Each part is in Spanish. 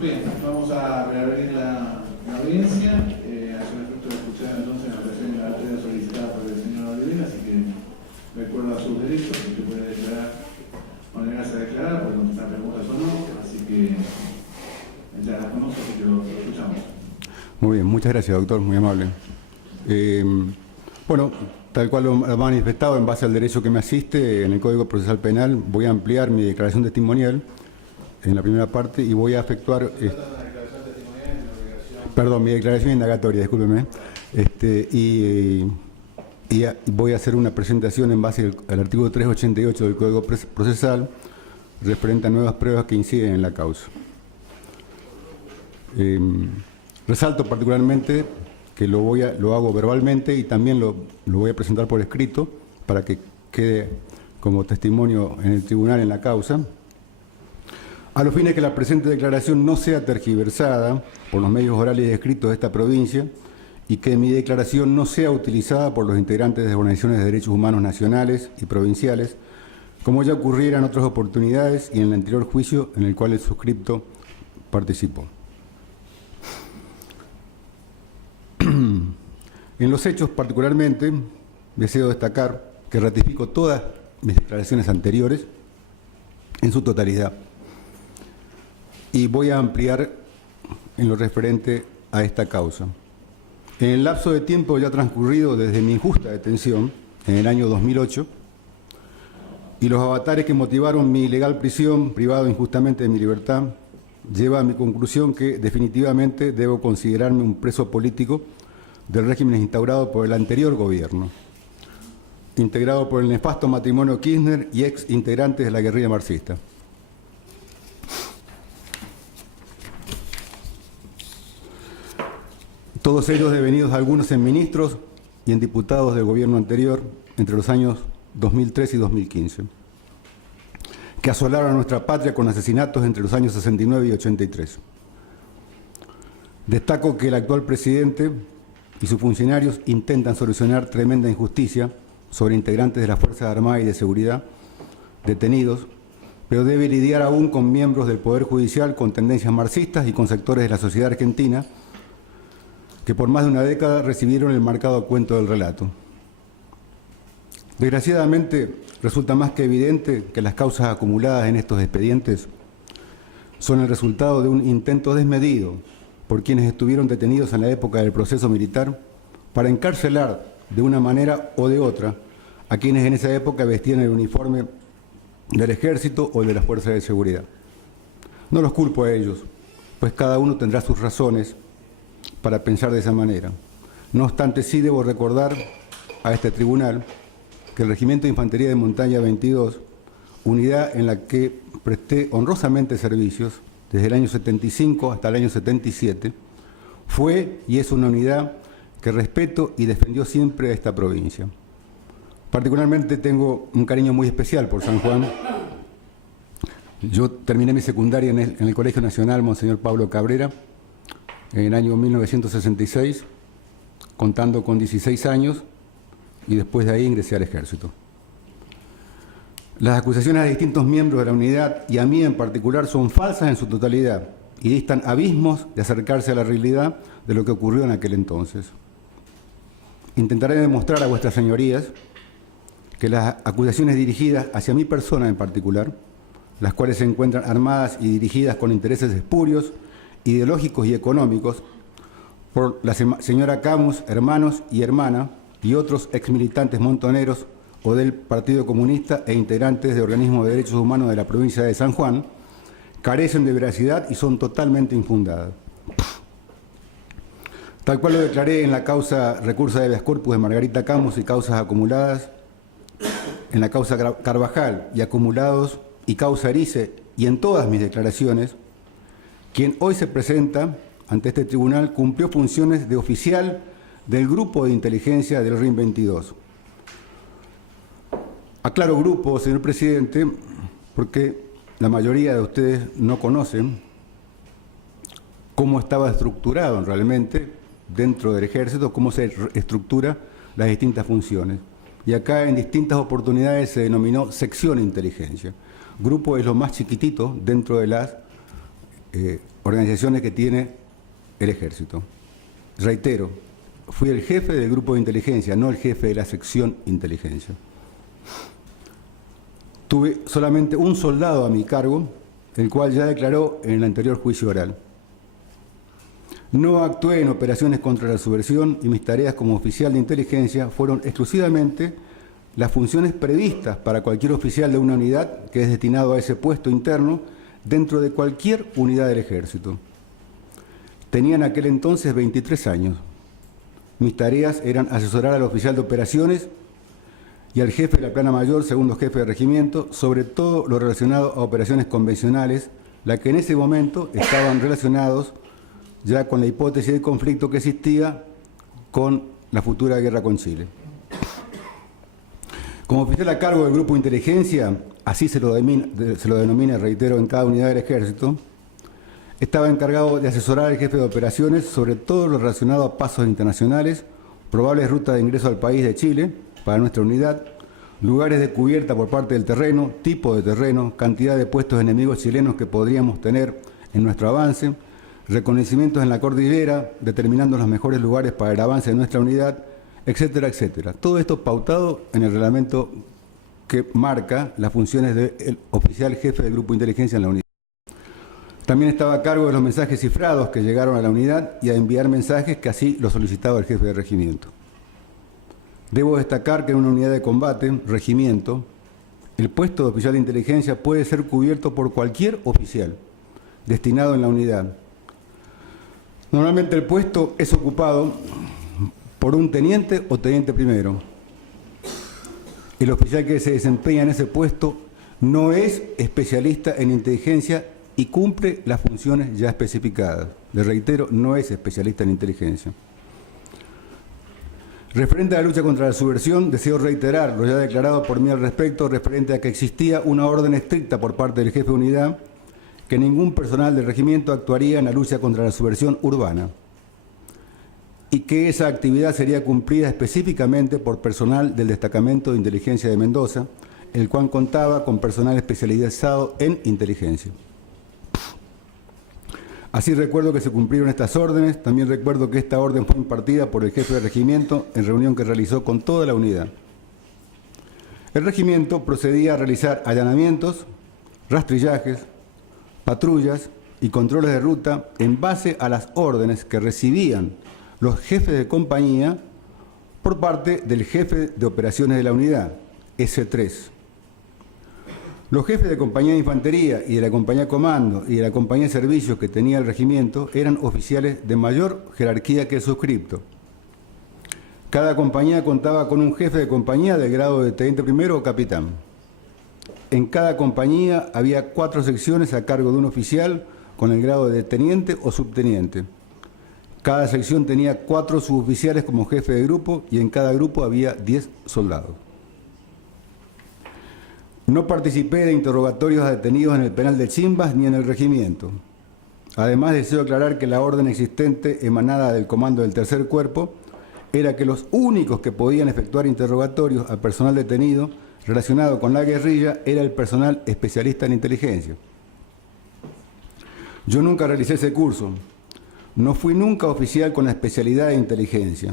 Bien, vamos a reabrir la audiencia. Hace un efecto de escuchar entonces la presentación de la batalla solicitada por el señor Olivera, así que recuerda sus derechos, que usted puede declarar o negarse a declarar, porque contestar preguntas o no, así que ya las conoce, así que lo escuchamos. Muy bien, muchas gracias, doctor, muy amable. Bueno, tal cual lo ha manifestado, en base al derecho que me asiste, en el Código Procesal Penal, voy a ampliar mi declaración testimonial en la primera parte y voy a efectuar... Perdón, mi declaración indagatoria, discúlpeme. Y voy a hacer una presentación en base al artículo 388 del Código Procesal referente a nuevas pruebas que inciden en la causa. Resalto particularmente que lo hago verbalmente y también lo voy a presentar por escrito para que quede como testimonio en el tribunal en la causa, a los fines que la presente declaración no sea tergiversada por los medios orales y escritos de esta provincia y que mi declaración no sea utilizada por los integrantes de organizaciones de derechos humanos nacionales y provinciales, como ya ocurriera en otras oportunidades y en el anterior juicio en el cual el suscripto participó. En los hechos particularmente, deseo destacar que ratifico todas mis declaraciones anteriores en su totalidad y voy a ampliar en lo referente a esta causa. En el lapso de tiempo ya transcurrido desde mi injusta detención, en el año 2008, y los avatares que motivaron mi ilegal prisión, privado injustamente de mi libertad, lleva a mi conclusión que definitivamente debo considerarme un preso político del régimen instaurado por el anterior gobierno, integrado por el nefasto matrimonio Kirchner y ex integrantes de la guerrilla marxista. Todos ellos devenidos algunos en ministros y en diputados del gobierno anterior entre los años 2003 y 2015, que asolaron a nuestra patria con asesinatos entre los años 69 y 83. Destaco que el actual presidente y sus funcionarios intentan solucionar tremenda injusticia sobre integrantes de las Fuerzas Armadas y de Seguridad detenidos, pero debe lidiar aún con miembros del Poder Judicial con tendencias marxistas y con sectores de la sociedad argentina que por más de una década recibieron el marcado cuento del relato. Desgraciadamente, resulta más que evidente que las causas acumuladas en estos expedientes son el resultado de un intento desmedido por quienes estuvieron detenidos en la época del proceso militar para encarcelar de una manera o de otra a quienes en esa época vestían el uniforme del Ejército o de las Fuerzas de Seguridad. No los culpo a ellos, pues cada uno tendrá sus razones para pensar de esa manera. No obstante, sí debo recordar a este tribunal que el Regimiento de Infantería de Montaña 22, unidad en la que presté honrosamente servicios desde el año 75 hasta el año 77, fue y es una unidad que respeto y defendió siempre a esta provincia. Particularmente tengo un cariño muy especial por San Juan. Yo terminé mi secundaria en el Colegio Nacional Monseñor Pablo Cabrera en el año 1966, contando con 16 años, y después de ahí ingresé al Ejército. Las acusaciones a distintos miembros de la unidad, y a mí en particular, son falsas en su totalidad y distan abismos de acercarse a la realidad de lo que ocurrió en aquel entonces. Intentaré demostrar a vuestras señorías que las acusaciones dirigidas hacia mi persona en particular, las cuales se encuentran armadas y dirigidas con intereses espurios, ideológicos y económicos, por la señora Camus, hermanos y hermana, y otros exmilitantes montoneros o del Partido Comunista e integrantes de organismos de derechos humanos de la provincia de San Juan, carecen de veracidad y son totalmente infundadas. Tal cual lo declaré en la causa recurso de habeas corpus de Margarita Camus y causas acumuladas, en la causa Carvajal y acumulados y causa Erice, y en todas mis declaraciones, quien hoy se presenta ante este tribunal cumplió funciones de oficial del Grupo de Inteligencia del RIM 22. Aclaro grupo, señor presidente, porque la mayoría de ustedes no conocen cómo estaba estructurado realmente dentro del Ejército, cómo se estructura las distintas funciones. Y acá en distintas oportunidades se denominó sección de inteligencia. Grupo es lo más chiquitito dentro de las organizaciones que tiene el Ejército. Reitero, fui el jefe del grupo de inteligencia, no el jefe de la sección inteligencia. Tuve solamente un soldado a mi cargo, el cual ya declaró en el anterior juicio oral. No actué en operaciones contra la subversión y mis tareas como oficial de inteligencia fueron exclusivamente las funciones previstas para cualquier oficial de una unidad que es destinado a ese puesto interno dentro de cualquier unidad del Ejército. Tenía en aquel entonces 23 años. Mis tareas eran asesorar al oficial de operaciones y al jefe de la plana mayor, segundo jefe de regimiento, sobre todo lo relacionado a operaciones convencionales, las que en ese momento estaban relacionados ya con la hipótesis de conflicto que existía con la futura guerra con Chile. Como oficial a cargo del grupo de inteligencia, así se lo denomina, reitero, en cada unidad del Ejército, estaba encargado de asesorar al jefe de operaciones sobre todo lo relacionado a pasos internacionales, probables rutas de ingreso al país de Chile para nuestra unidad, lugares de cubierta por parte del terreno, tipo de terreno, cantidad de puestos enemigos chilenos que podríamos tener en nuestro avance, reconocimientos en la cordillera, determinando los mejores lugares para el avance de nuestra unidad, etcétera, etcétera. Todo esto pautado en el reglamento que marca las funciones del oficial jefe del grupo de inteligencia en la unidad. También estaba a cargo de los mensajes cifrados que llegaron a la unidad y a enviar mensajes que así lo solicitaba el jefe de regimiento. Debo destacar que en una unidad de combate, regimiento, el puesto de oficial de inteligencia puede ser cubierto por cualquier oficial destinado en la unidad. Normalmente el puesto es ocupado por un teniente o teniente primero. El oficial que se desempeña en ese puesto no es especialista en inteligencia y cumple las funciones ya especificadas. Les reitero, no es especialista en inteligencia. Referente a la lucha contra la subversión, deseo reiterar lo ya declarado por mí al respecto, referente a que existía una orden estricta por parte del jefe de unidad que ningún personal del regimiento actuaría en la lucha contra la subversión urbana y que esa actividad sería cumplida específicamente por personal del Destacamento de Inteligencia de Mendoza, el cual contaba con personal especializado en inteligencia. Así recuerdo que se cumplieron estas órdenes, también recuerdo que esta orden fue impartida por el jefe de regimiento en reunión que realizó con toda la unidad. El regimiento procedía a realizar allanamientos, rastrillajes, patrullas y controles de ruta en base a las órdenes que recibían los jefes de compañía por parte del jefe de operaciones de la unidad, S3. Los jefes de compañía de infantería y de la compañía de comando y de la compañía de servicios que tenía el regimiento eran oficiales de mayor jerarquía que el suscripto. Cada compañía contaba con un jefe de compañía de grado de teniente primero o capitán. En cada compañía había 4 secciones a cargo de un oficial con el grado de teniente o subteniente. Cada sección tenía 4 suboficiales como jefe de grupo y en cada grupo había 10 soldados. No participé de interrogatorios a detenidos en el penal de Chimbas ni en el regimiento. Además, deseo aclarar que la orden existente emanada del comando del tercer cuerpo era que los únicos que podían efectuar interrogatorios al personal detenido relacionado con la guerrilla era el personal especialista en inteligencia. Yo nunca realicé ese curso. No fui nunca oficial con la especialidad de inteligencia.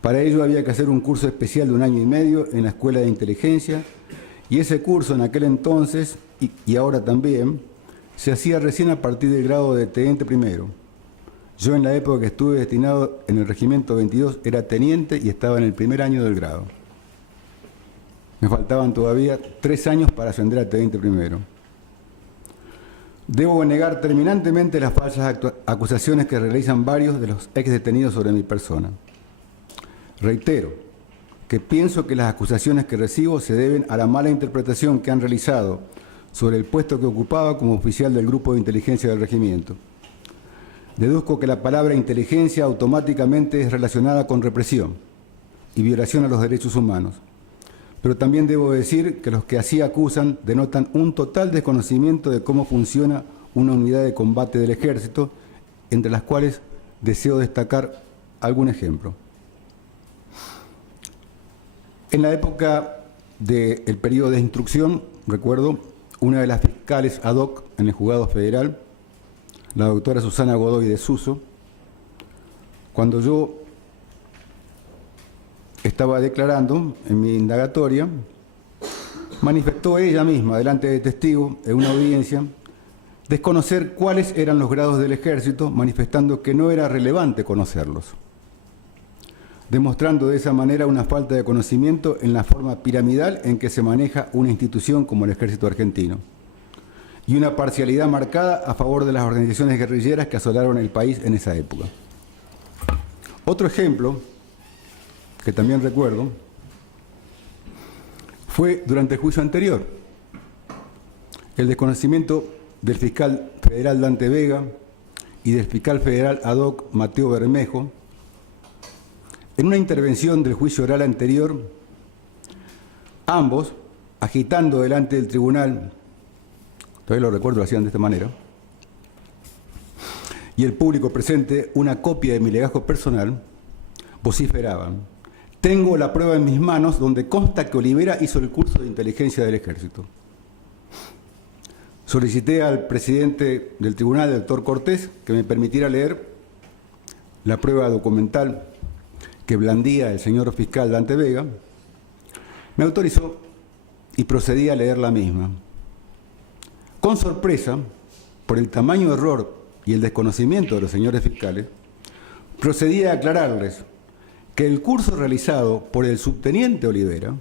Para ello había que hacer un curso especial de 1 año y medio en la Escuela de Inteligencia y ese curso en aquel entonces, y ahora también, se hacía recién a partir del grado de teniente primero. Yo en la época que estuve destinado en el Regimiento 22 era teniente y estaba en el primer año del grado. Me faltaban todavía 3 años para ascender a teniente primero. Debo negar terminantemente las falsas acusaciones que realizan varios de los ex detenidos sobre mi persona. Reitero que pienso que las acusaciones que recibo se deben a la mala interpretación que han realizado sobre el puesto que ocupaba como oficial del grupo de inteligencia del regimiento. Deduzco que la palabra inteligencia automáticamente es relacionada con represión y violación a los derechos humanos. Pero también debo decir que los que así acusan denotan un total desconocimiento de cómo funciona una unidad de combate del ejército, entre las cuales deseo destacar algún ejemplo. En la época del periodo de instrucción, recuerdo, una de las fiscales ad hoc en el juzgado federal la doctora Susana Godoy de Suso, cuando yo estaba declarando en mi indagatoria, manifestó ella misma, delante de testigos, en una audiencia, desconocer cuáles eran los grados del ejército, manifestando que no era relevante conocerlos, demostrando de esa manera una falta de conocimiento en la forma piramidal en que se maneja una institución como el ejército argentino, y una parcialidad marcada a favor de las organizaciones guerrilleras que asolaron el país en esa época. Otro ejemplo, que también recuerdo, fue durante el juicio anterior, el desconocimiento del fiscal federal Dante Vega y del fiscal federal ad hoc Mateo Bermejo. En una intervención del juicio oral anterior, ambos, agitando delante del tribunal, todavía lo recuerdo, lo hacían de esta manera, y el público presente una copia de mi legajo personal, vociferaban: tengo la prueba en mis manos donde consta que Olivera hizo el curso de inteligencia del ejército. Solicité al presidente del tribunal, el doctor Cortés, que me permitiera leer la prueba documental que blandía el señor fiscal Dante Vega. Me autorizó y procedí a leer la misma. Con sorpresa, por el tamaño de error y el desconocimiento de los señores fiscales, procedí a aclararles que el curso realizado por el subteniente Olivera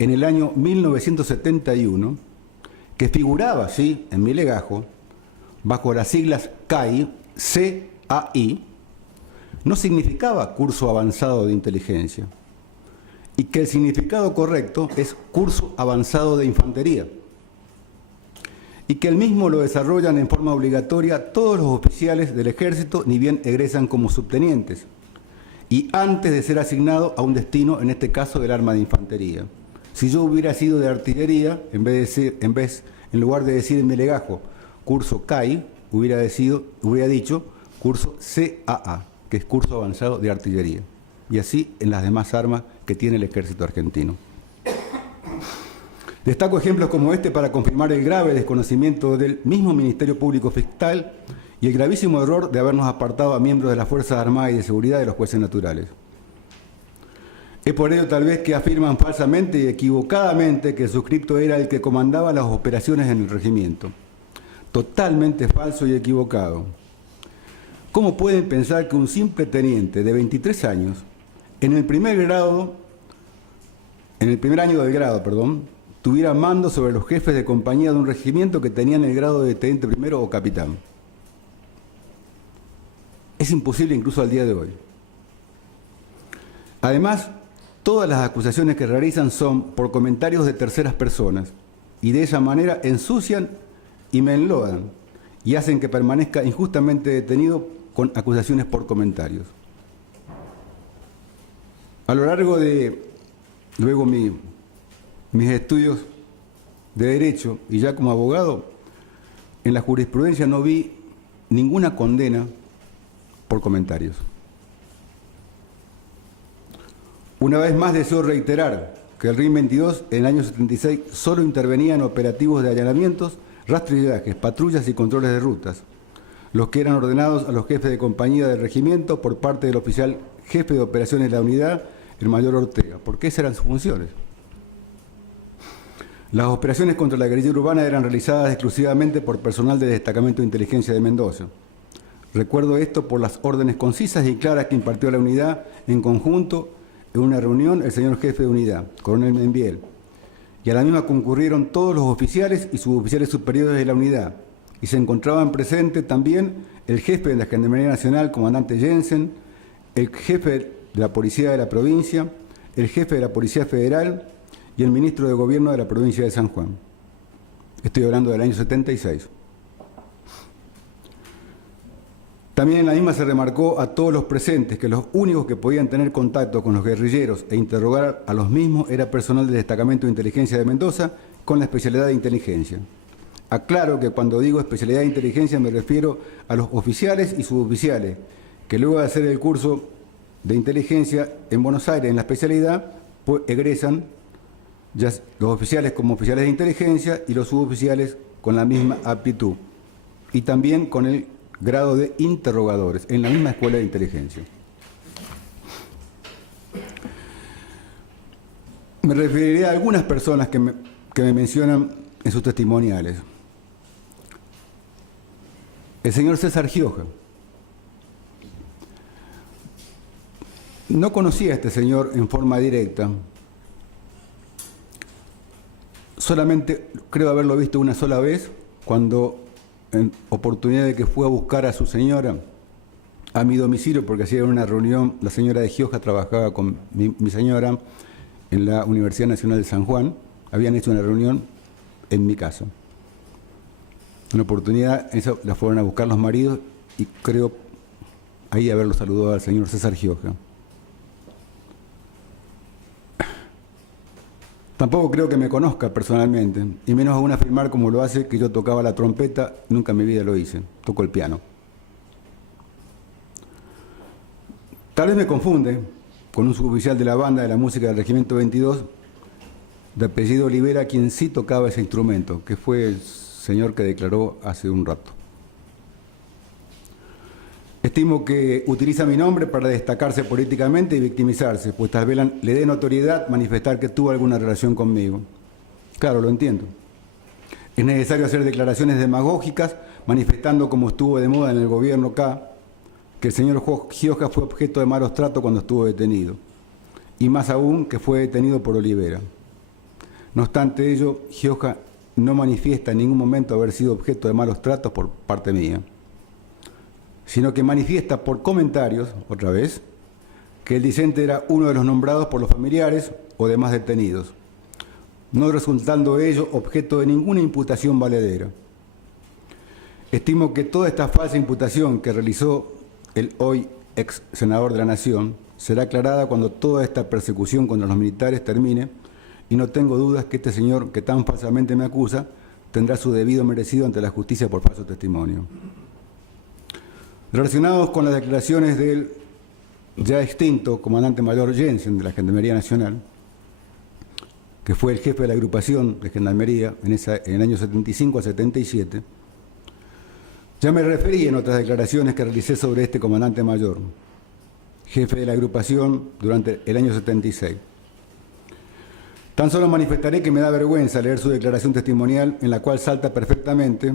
en el año 1971, que figuraba así en mi legajo, bajo las siglas CAI, C-A-I, no significaba curso avanzado de inteligencia, y que el significado correcto es curso avanzado de infantería, y que el mismo lo desarrollan en forma obligatoria todos los oficiales del ejército, ni bien egresan como subtenientes, y antes de ser asignado a un destino, en este caso del arma de infantería. Si yo hubiera sido de artillería, en lugar de decir en mi legajo curso CAI, hubiera dicho curso CAA, que es curso avanzado de artillería. Y así en las demás armas que tiene el ejército argentino. Destaco ejemplos como este para confirmar el grave desconocimiento del mismo Ministerio Público Fiscal y el gravísimo error de habernos apartado a miembros de las Fuerzas Armadas y de Seguridad de los jueces naturales. Es por ello tal vez que afirman falsamente y equivocadamente que el suscripto era el que comandaba las operaciones en el regimiento. Totalmente falso y equivocado. ¿Cómo pueden pensar que un simple teniente de 23 años, en el primer año del grado, tuviera mando sobre los jefes de compañía de un regimiento que tenían el grado de teniente primero o capitán? Es imposible incluso al día de hoy. Además, todas las acusaciones que realizan son por comentarios de terceras personas y de esa manera ensucian y me enlodan y hacen que permanezca injustamente detenido con acusaciones por comentarios. A lo largo de luego mis estudios de Derecho y ya como abogado, en la jurisprudencia no vi ninguna condena por comentarios. Una vez más deseo reiterar que el RIM 22 en el año 76 solo intervenía en operativos de allanamientos, rastrillajes, patrullas y controles de rutas, los que eran ordenados a los jefes de compañía del regimiento por parte del oficial jefe de operaciones de la unidad, el mayor Ortega, porque esas eran sus funciones. Las operaciones contra la guerrilla urbana eran realizadas exclusivamente por personal del Destacamento de Inteligencia de Mendoza. Recuerdo esto por las órdenes concisas y claras que impartió la unidad en conjunto en una reunión el señor jefe de unidad, coronel Membiel, y a la misma concurrieron todos los oficiales y suboficiales superiores de la unidad, y se encontraban presentes también el jefe de la Gendarmería Nacional, comandante Jensen, el jefe de la Policía de la Provincia, el jefe de la Policía Federal y el ministro de Gobierno de la Provincia de San Juan. Estoy hablando del año 76. También en la misma se remarcó a todos los presentes que los únicos que podían tener contacto con los guerrilleros e interrogar a los mismos era personal del Destacamento de Inteligencia de Mendoza con la especialidad de inteligencia. Aclaro que cuando digo especialidad de inteligencia me refiero a los oficiales y suboficiales, que luego de hacer el curso de inteligencia en Buenos Aires en la especialidad, pues egresan ya los oficiales como oficiales de inteligencia y los suboficiales con la misma aptitud. y también con el grado de interrogadores en la misma escuela de inteligencia. Me referiré a algunas personas que me mencionan en sus testimoniales. El señor César Gioja. No conocía a este señor en forma directa. Solamente creo haberlo visto una sola vez, cuando en oportunidad de que fue a buscar a su señora a mi domicilio, porque hacía una reunión, la señora de Gioja trabajaba con mi señora en la Universidad Nacional de San Juan, habían hecho una reunión en mi casa. Una oportunidad, esa la fueron a buscar los maridos y creo ahí haberlo saludado al señor César Gioja. Tampoco creo que me conozca personalmente, y menos aún afirmar como lo hace que yo tocaba la trompeta, nunca en mi vida lo hice, toco el piano. Tal vez me confunde con un suboficial de la banda de la música del Regimiento 22, de apellido Olivera, quien sí tocaba ese instrumento, que fue el señor que declaró hace un rato. Estimo que utiliza mi nombre para destacarse políticamente y victimizarse, pues tal vez le dé notoriedad manifestar que tuvo alguna relación conmigo. Claro, lo entiendo. Es necesario hacer declaraciones demagógicas, manifestando como estuvo de moda en el gobierno acá, que el señor Gioja fue objeto de malos tratos cuando estuvo detenido, y más aún que fue detenido por Olivera. No obstante ello, Gioja no manifiesta en ningún momento haber sido objeto de malos tratos por parte mía, sino que manifiesta por comentarios, otra vez, que el discente era uno de los nombrados por los familiares o demás detenidos, no resultando ello objeto de ninguna imputación valedera. Estimo que toda esta falsa imputación que realizó el hoy ex senador de la Nación será aclarada cuando toda esta persecución contra los militares termine, y no tengo dudas que este señor que tan falsamente me acusa tendrá su debido merecido ante la justicia por falso testimonio. Relacionados con las declaraciones del ya extinto comandante mayor Jensen de la Gendarmería Nacional, que fue el jefe de la agrupación de Gendarmería en el año 75 al 77, ya me referí en otras declaraciones que realicé sobre este comandante mayor, jefe de la agrupación durante el año 76. Tan solo manifestaré que me da vergüenza leer su declaración testimonial, en la cual salta perfectamente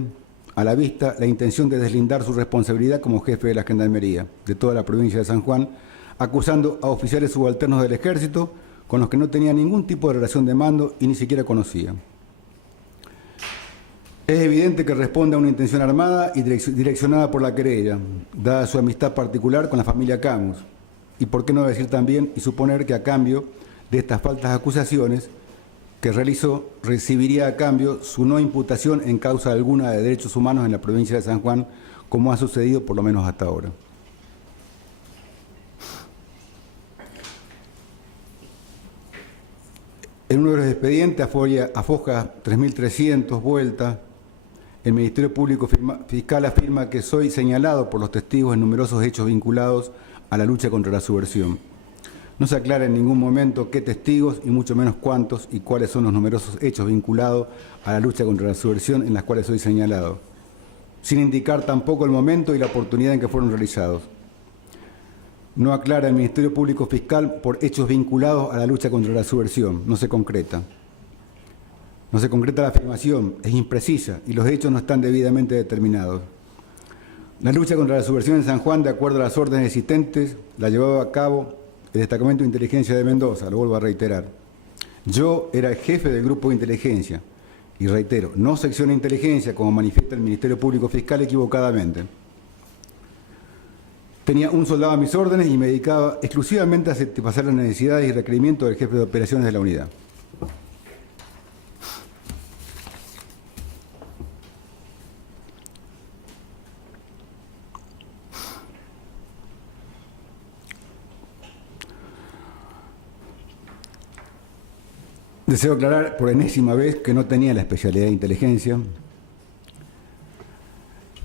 a la vista la intención de deslindar su responsabilidad como jefe de la Gendarmería de toda la provincia de San Juan, acusando a oficiales subalternos del Ejército con los que no tenía ningún tipo de relación de mando y ni siquiera conocía. Es evidente que responde a una intención armada y direccionada por la querella, dada su amistad particular con la familia Camus, y por qué no decir también y suponer que a cambio de estas falsas acusaciones que realizó, recibiría a cambio su no imputación en causa alguna de derechos humanos en la provincia de San Juan, como ha sucedido por lo menos hasta ahora. En uno de los expedientes, a foja 3300 vueltas, el Ministerio Público Fiscal afirma que soy señalado por los testigos en numerosos hechos vinculados a la lucha contra la subversión. No se aclara en ningún momento qué testigos y mucho menos cuántos y cuáles son los numerosos hechos vinculados a la lucha contra la subversión en las cuales soy señalado, sin indicar tampoco el momento y la oportunidad en que fueron realizados. No aclara el Ministerio Público Fiscal por hechos vinculados a la lucha contra la subversión, no se concreta. No se concreta la afirmación, es imprecisa y los hechos no están debidamente determinados. La lucha contra la subversión en San Juan, de acuerdo a las órdenes existentes, la llevaba a cabo el Destacamento de Inteligencia de Mendoza, lo vuelvo a reiterar. Yo era el jefe del grupo de inteligencia, y reitero, no sección de inteligencia, como manifiesta el Ministerio Público Fiscal equivocadamente. Tenía un soldado a mis órdenes y me dedicaba exclusivamente a satisfacer las necesidades y requerimientos del jefe de operaciones de la unidad. Deseo aclarar por enésima vez que no tenía la especialidad de inteligencia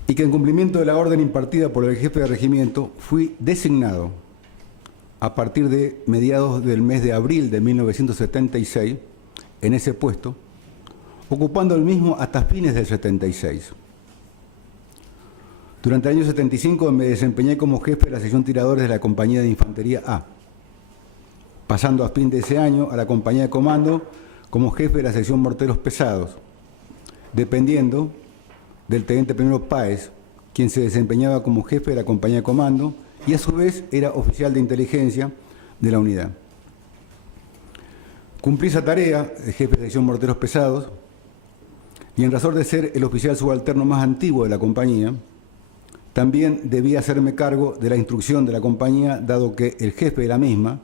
y que en cumplimiento de la orden impartida por el jefe de regimiento fui designado a partir de mediados del mes de abril de 1976 en ese puesto, ocupando el mismo hasta fines del 76. Durante el año 75 me desempeñé como jefe de la sección tiradores de la Compañía de Infantería A, pasando a fin de ese año a la Compañía de Comando como jefe de la sección morteros pesados, dependiendo del teniente primero Páez, quien se desempeñaba como jefe de la Compañía de Comando y a su vez era oficial de inteligencia de la unidad. Cumplí esa tarea de jefe de sección morteros pesados y en razón de ser el oficial subalterno más antiguo de la compañía, también debía hacerme cargo de la instrucción de la compañía, dado que el jefe de la misma,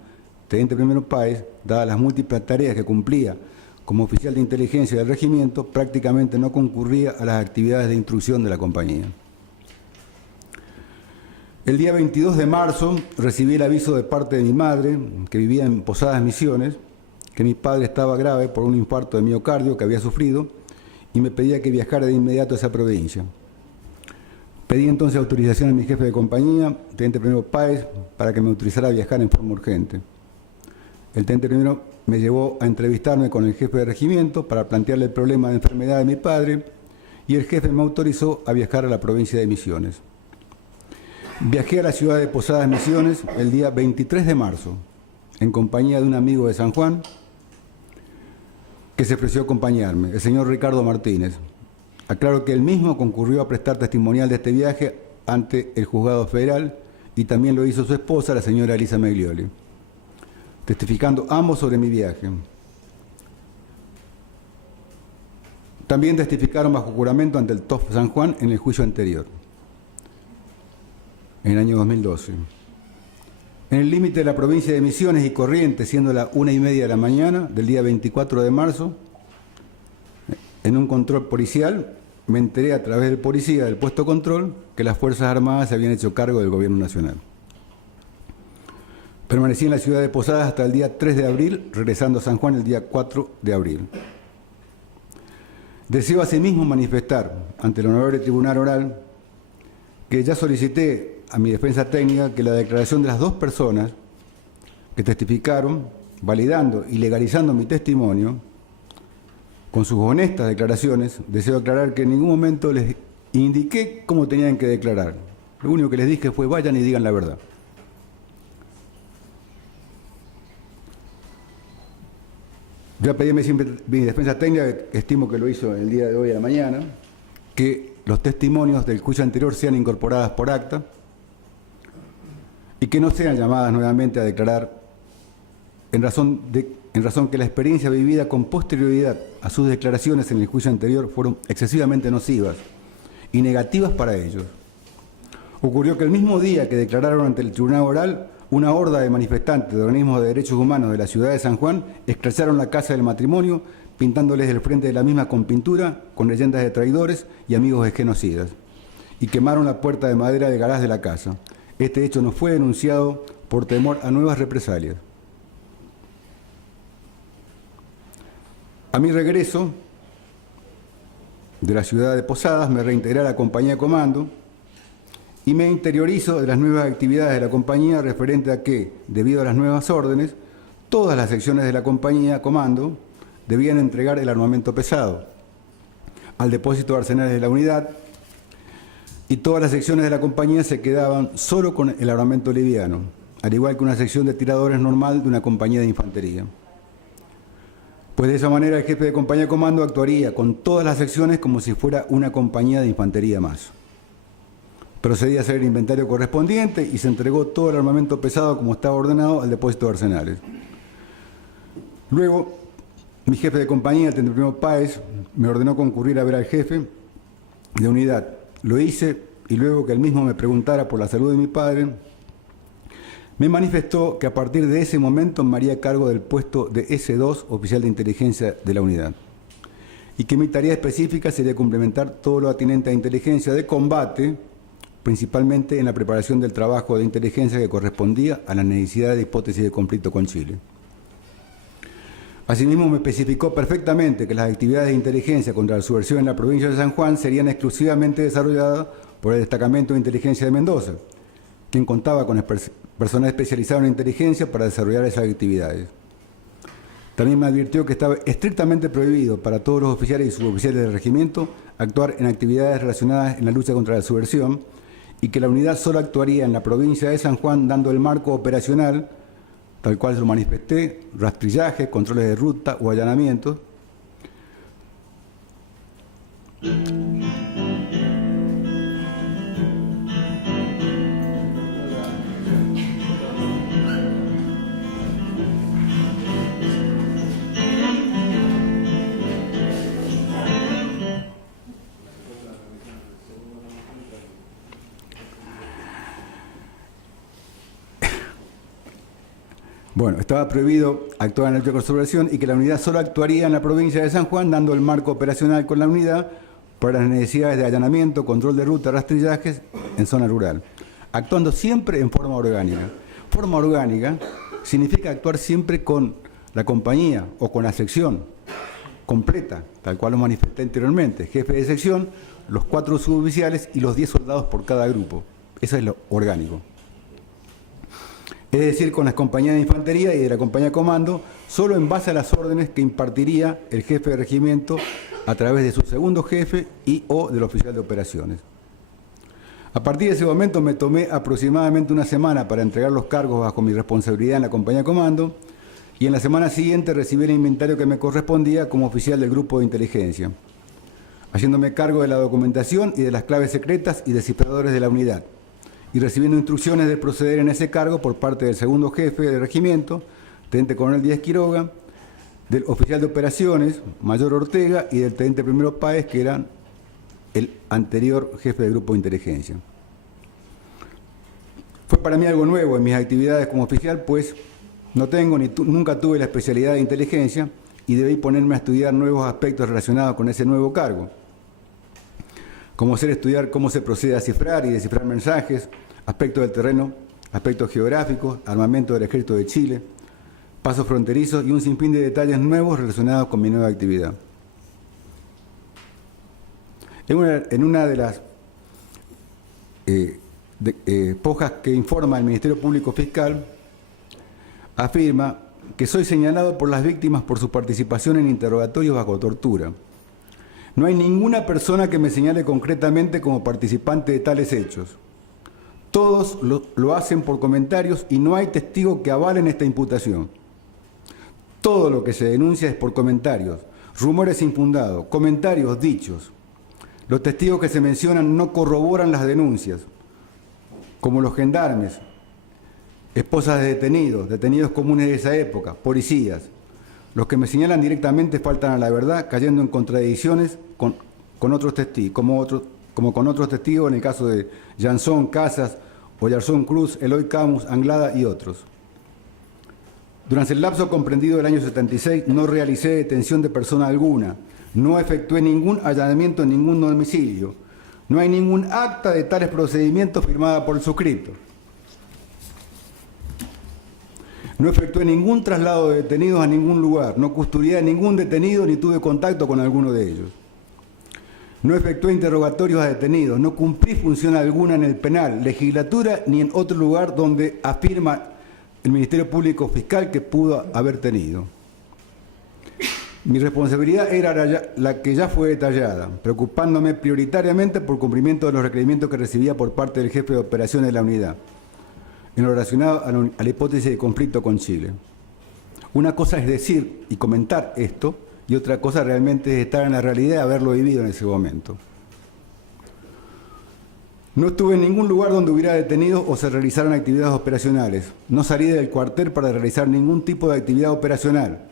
teniente primero Páez, dadas las múltiples tareas que cumplía como oficial de inteligencia del regimiento, prácticamente no concurría a las actividades de instrucción de la compañía. El día 22 de marzo recibí el aviso de parte de mi madre, que vivía en Posadas Misiones, que mi padre estaba grave por un infarto de miocardio que había sufrido y me pedía que viajara de inmediato a esa provincia. Pedí entonces autorización a mi jefe de compañía, teniente primero Páez, para que me autorizara a viajar en forma urgente. El teniente primero me llevó a entrevistarme con el jefe de regimiento para plantearle el problema de enfermedad de mi padre y el jefe me autorizó a viajar a la provincia de Misiones. Viajé a la ciudad de Posadas Misiones el día 23 de marzo, en compañía de un amigo de San Juan que se ofreció a acompañarme, el señor Ricardo Martínez. Aclaro que él mismo concurrió a prestar testimonial de este viaje ante el juzgado federal y también lo hizo su esposa, la señora Elisa Meglioli, testificando ambos sobre mi viaje. También testificaron bajo juramento ante el TOF San Juan en el juicio anterior, en el año 2012. En el límite de la provincia de Misiones y Corrientes, siendo las 1:30 de la mañana del día 24 de marzo, en un control policial, me enteré a través del policía del puesto control que las Fuerzas Armadas se habían hecho cargo del Gobierno Nacional. Permanecí en la ciudad de Posadas hasta el día 3 de abril, regresando a San Juan el día 4 de abril. Deseo asimismo manifestar ante el Honorable Tribunal Oral que ya solicité a mi defensa técnica que la declaración de las dos personas que testificaron, validando y legalizando mi testimonio, con sus honestas declaraciones, deseo aclarar que en ningún momento les indiqué cómo tenían que declarar. Lo único que les dije fue vayan y digan la verdad. Ya pedí a mi defensa técnica, estimo que lo hizo el día de hoy a la mañana, que los testimonios del juicio anterior sean incorporadas por acta y que no sean llamadas nuevamente a declarar en razón que la experiencia vivida con posterioridad a sus declaraciones en el juicio anterior fueron excesivamente nocivas y negativas para ellos. Ocurrió que el mismo día que declararon ante el Tribunal Oral, una horda de manifestantes de organismos de derechos humanos de la ciudad de San Juan escracharon la casa del matrimonio, pintándoles el frente de la misma con pintura, con leyendas de traidores y amigos de genocidas, y quemaron la puerta de madera de garage de la casa. Este hecho no fue denunciado por temor a nuevas represalias. A mi regreso de la ciudad de Posadas me reintegré a la compañía de comando y me interiorizo de las nuevas actividades de la compañía referente a que, debido a las nuevas órdenes, todas las secciones de la compañía comando debían entregar el armamento pesado al depósito de arsenales de la unidad y todas las secciones de la compañía se quedaban solo con el armamento liviano, al igual que una sección de tiradores normal de una compañía de infantería. Pues de esa manera el jefe de compañía de comando actuaría con todas las secciones como si fuera una compañía de infantería más. Procedí a hacer el inventario correspondiente y se entregó todo el armamento pesado como estaba ordenado al depósito de arsenales. Luego, mi jefe de compañía, el teniente primero Páez, me ordenó concurrir a ver al jefe de unidad. Lo hice y luego que él mismo me preguntara por la salud de mi padre, me manifestó que a partir de ese momento me haría cargo del puesto de S2, oficial de inteligencia de la unidad, y que mi tarea específica sería complementar todo lo atinente a inteligencia de combate, principalmente en la preparación del trabajo de inteligencia que correspondía a la necesidad de hipótesis de conflicto con Chile. Asimismo, me especificó perfectamente que las actividades de inteligencia contra la subversión en la provincia de San Juan serían exclusivamente desarrolladas por el Destacamento de Inteligencia de Mendoza, quien contaba con personal especializado en inteligencia para desarrollar esas actividades. También me advirtió que estaba estrictamente prohibido para todos los oficiales y suboficiales del regimiento actuar en actividades relacionadas en la lucha contra la subversión y que la unidad solo actuaría en la provincia de San Juan dando el marco operacional, tal cual se lo manifesté, rastrillaje, controles de ruta o allanamientos. Bueno, estaba prohibido actuar en el hecho de conservación y que la unidad solo actuaría en la provincia de San Juan, dando el marco operacional con la unidad para las necesidades de allanamiento, control de ruta, rastrillajes en zona rural, actuando siempre en forma orgánica. Forma orgánica significa actuar siempre con la compañía o con la sección completa, tal cual lo manifesté anteriormente, jefe de sección, los 4 suboficiales y los 10 soldados por cada grupo. Eso es lo orgánico. Es decir, con las compañías de infantería y de la compañía de comando, solo en base a las órdenes que impartiría el jefe de regimiento a través de su segundo jefe y o del oficial de operaciones. A partir de ese momento me tomé aproximadamente una semana para entregar los cargos bajo mi responsabilidad en la compañía de comando y en la semana siguiente recibí el inventario que me correspondía como oficial del grupo de inteligencia, haciéndome cargo de la documentación y de las claves secretas y descifradores de la unidad, y recibiendo instrucciones de proceder en ese cargo por parte del segundo jefe de regimiento, teniente coronel Díaz Quiroga, del oficial de operaciones, mayor Ortega, y del teniente primero Páez, que eran el anterior jefe del grupo de inteligencia. Fue para mí algo nuevo en mis actividades como oficial, pues no tengo nunca tuve la especialidad de inteligencia y debí ponerme a estudiar nuevos aspectos relacionados con ese nuevo cargo, como ser estudiar cómo se procede a cifrar y descifrar mensajes, aspectos del terreno, aspectos geográficos, armamento del Ejército de Chile, pasos fronterizos y un sinfín de detalles nuevos relacionados con mi nueva actividad. En una de las hojas que informa el Ministerio Público Fiscal, afirma que soy señalado por las víctimas por su participación en interrogatorios bajo tortura. No hay ninguna persona que me señale concretamente como participante de tales hechos. Todos lo hacen por comentarios y no hay testigo que avalen esta imputación. Todo lo que se denuncia es por comentarios, rumores infundados, comentarios dichos. Los testigos que se mencionan no corroboran las denuncias, como los gendarmes, esposas de detenidos, detenidos comunes de esa época, policías. Los que me señalan directamente faltan a la verdad, cayendo en contradicciones con otros testigos, como con otros testigos en el caso de Jansón, Casas, Oyarzún Cruz, Eloy Camus, Anglada y otros. Durante el lapso comprendido del año 76 no realicé detención de persona alguna, no efectué ningún allanamiento en ningún domicilio, no hay ningún acta de tales procedimientos firmada por el suscripto. No efectué ningún traslado de detenidos a ningún lugar, no custodié a ningún detenido ni tuve contacto con alguno de ellos. No efectué interrogatorios a detenidos, no cumplí función alguna en el penal, legislatura ni en otro lugar donde afirma el Ministerio Público Fiscal que pudo haber tenido. Mi responsabilidad era la que ya fue detallada, preocupándome prioritariamente por cumplimiento de los requerimientos que recibía por parte del jefe de operaciones de la unidad, en lo relacionado a la hipótesis de conflicto con Chile. Una cosa es decir y comentar esto, y otra cosa realmente es estar en la realidad y haberlo vivido en ese momento. No estuve en ningún lugar donde hubiera detenidos o se realizaran actividades operacionales. No salí del cuartel para realizar ningún tipo de actividad operacional.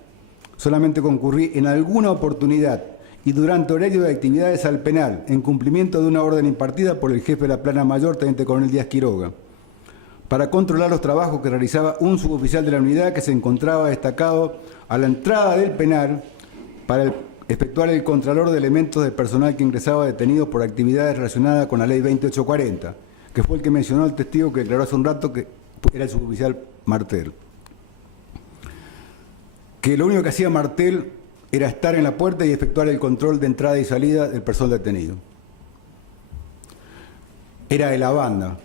Solamente concurrí en alguna oportunidad y durante horario de actividades al penal, en cumplimiento de una orden impartida por el jefe de la Plana Mayor, teniente coronel Díaz Quiroga, para controlar los trabajos que realizaba un suboficial de la unidad que se encontraba destacado a la entrada del penal para efectuar el contralor de elementos de personal que ingresaba detenido por actividades relacionadas con la ley 20840, que fue el que mencionó el testigo que declaró hace un rato que era el suboficial Martel. Que lo único que hacía Martel era estar en la puerta y efectuar el control de entrada y salida del personal detenido. Era de la banda,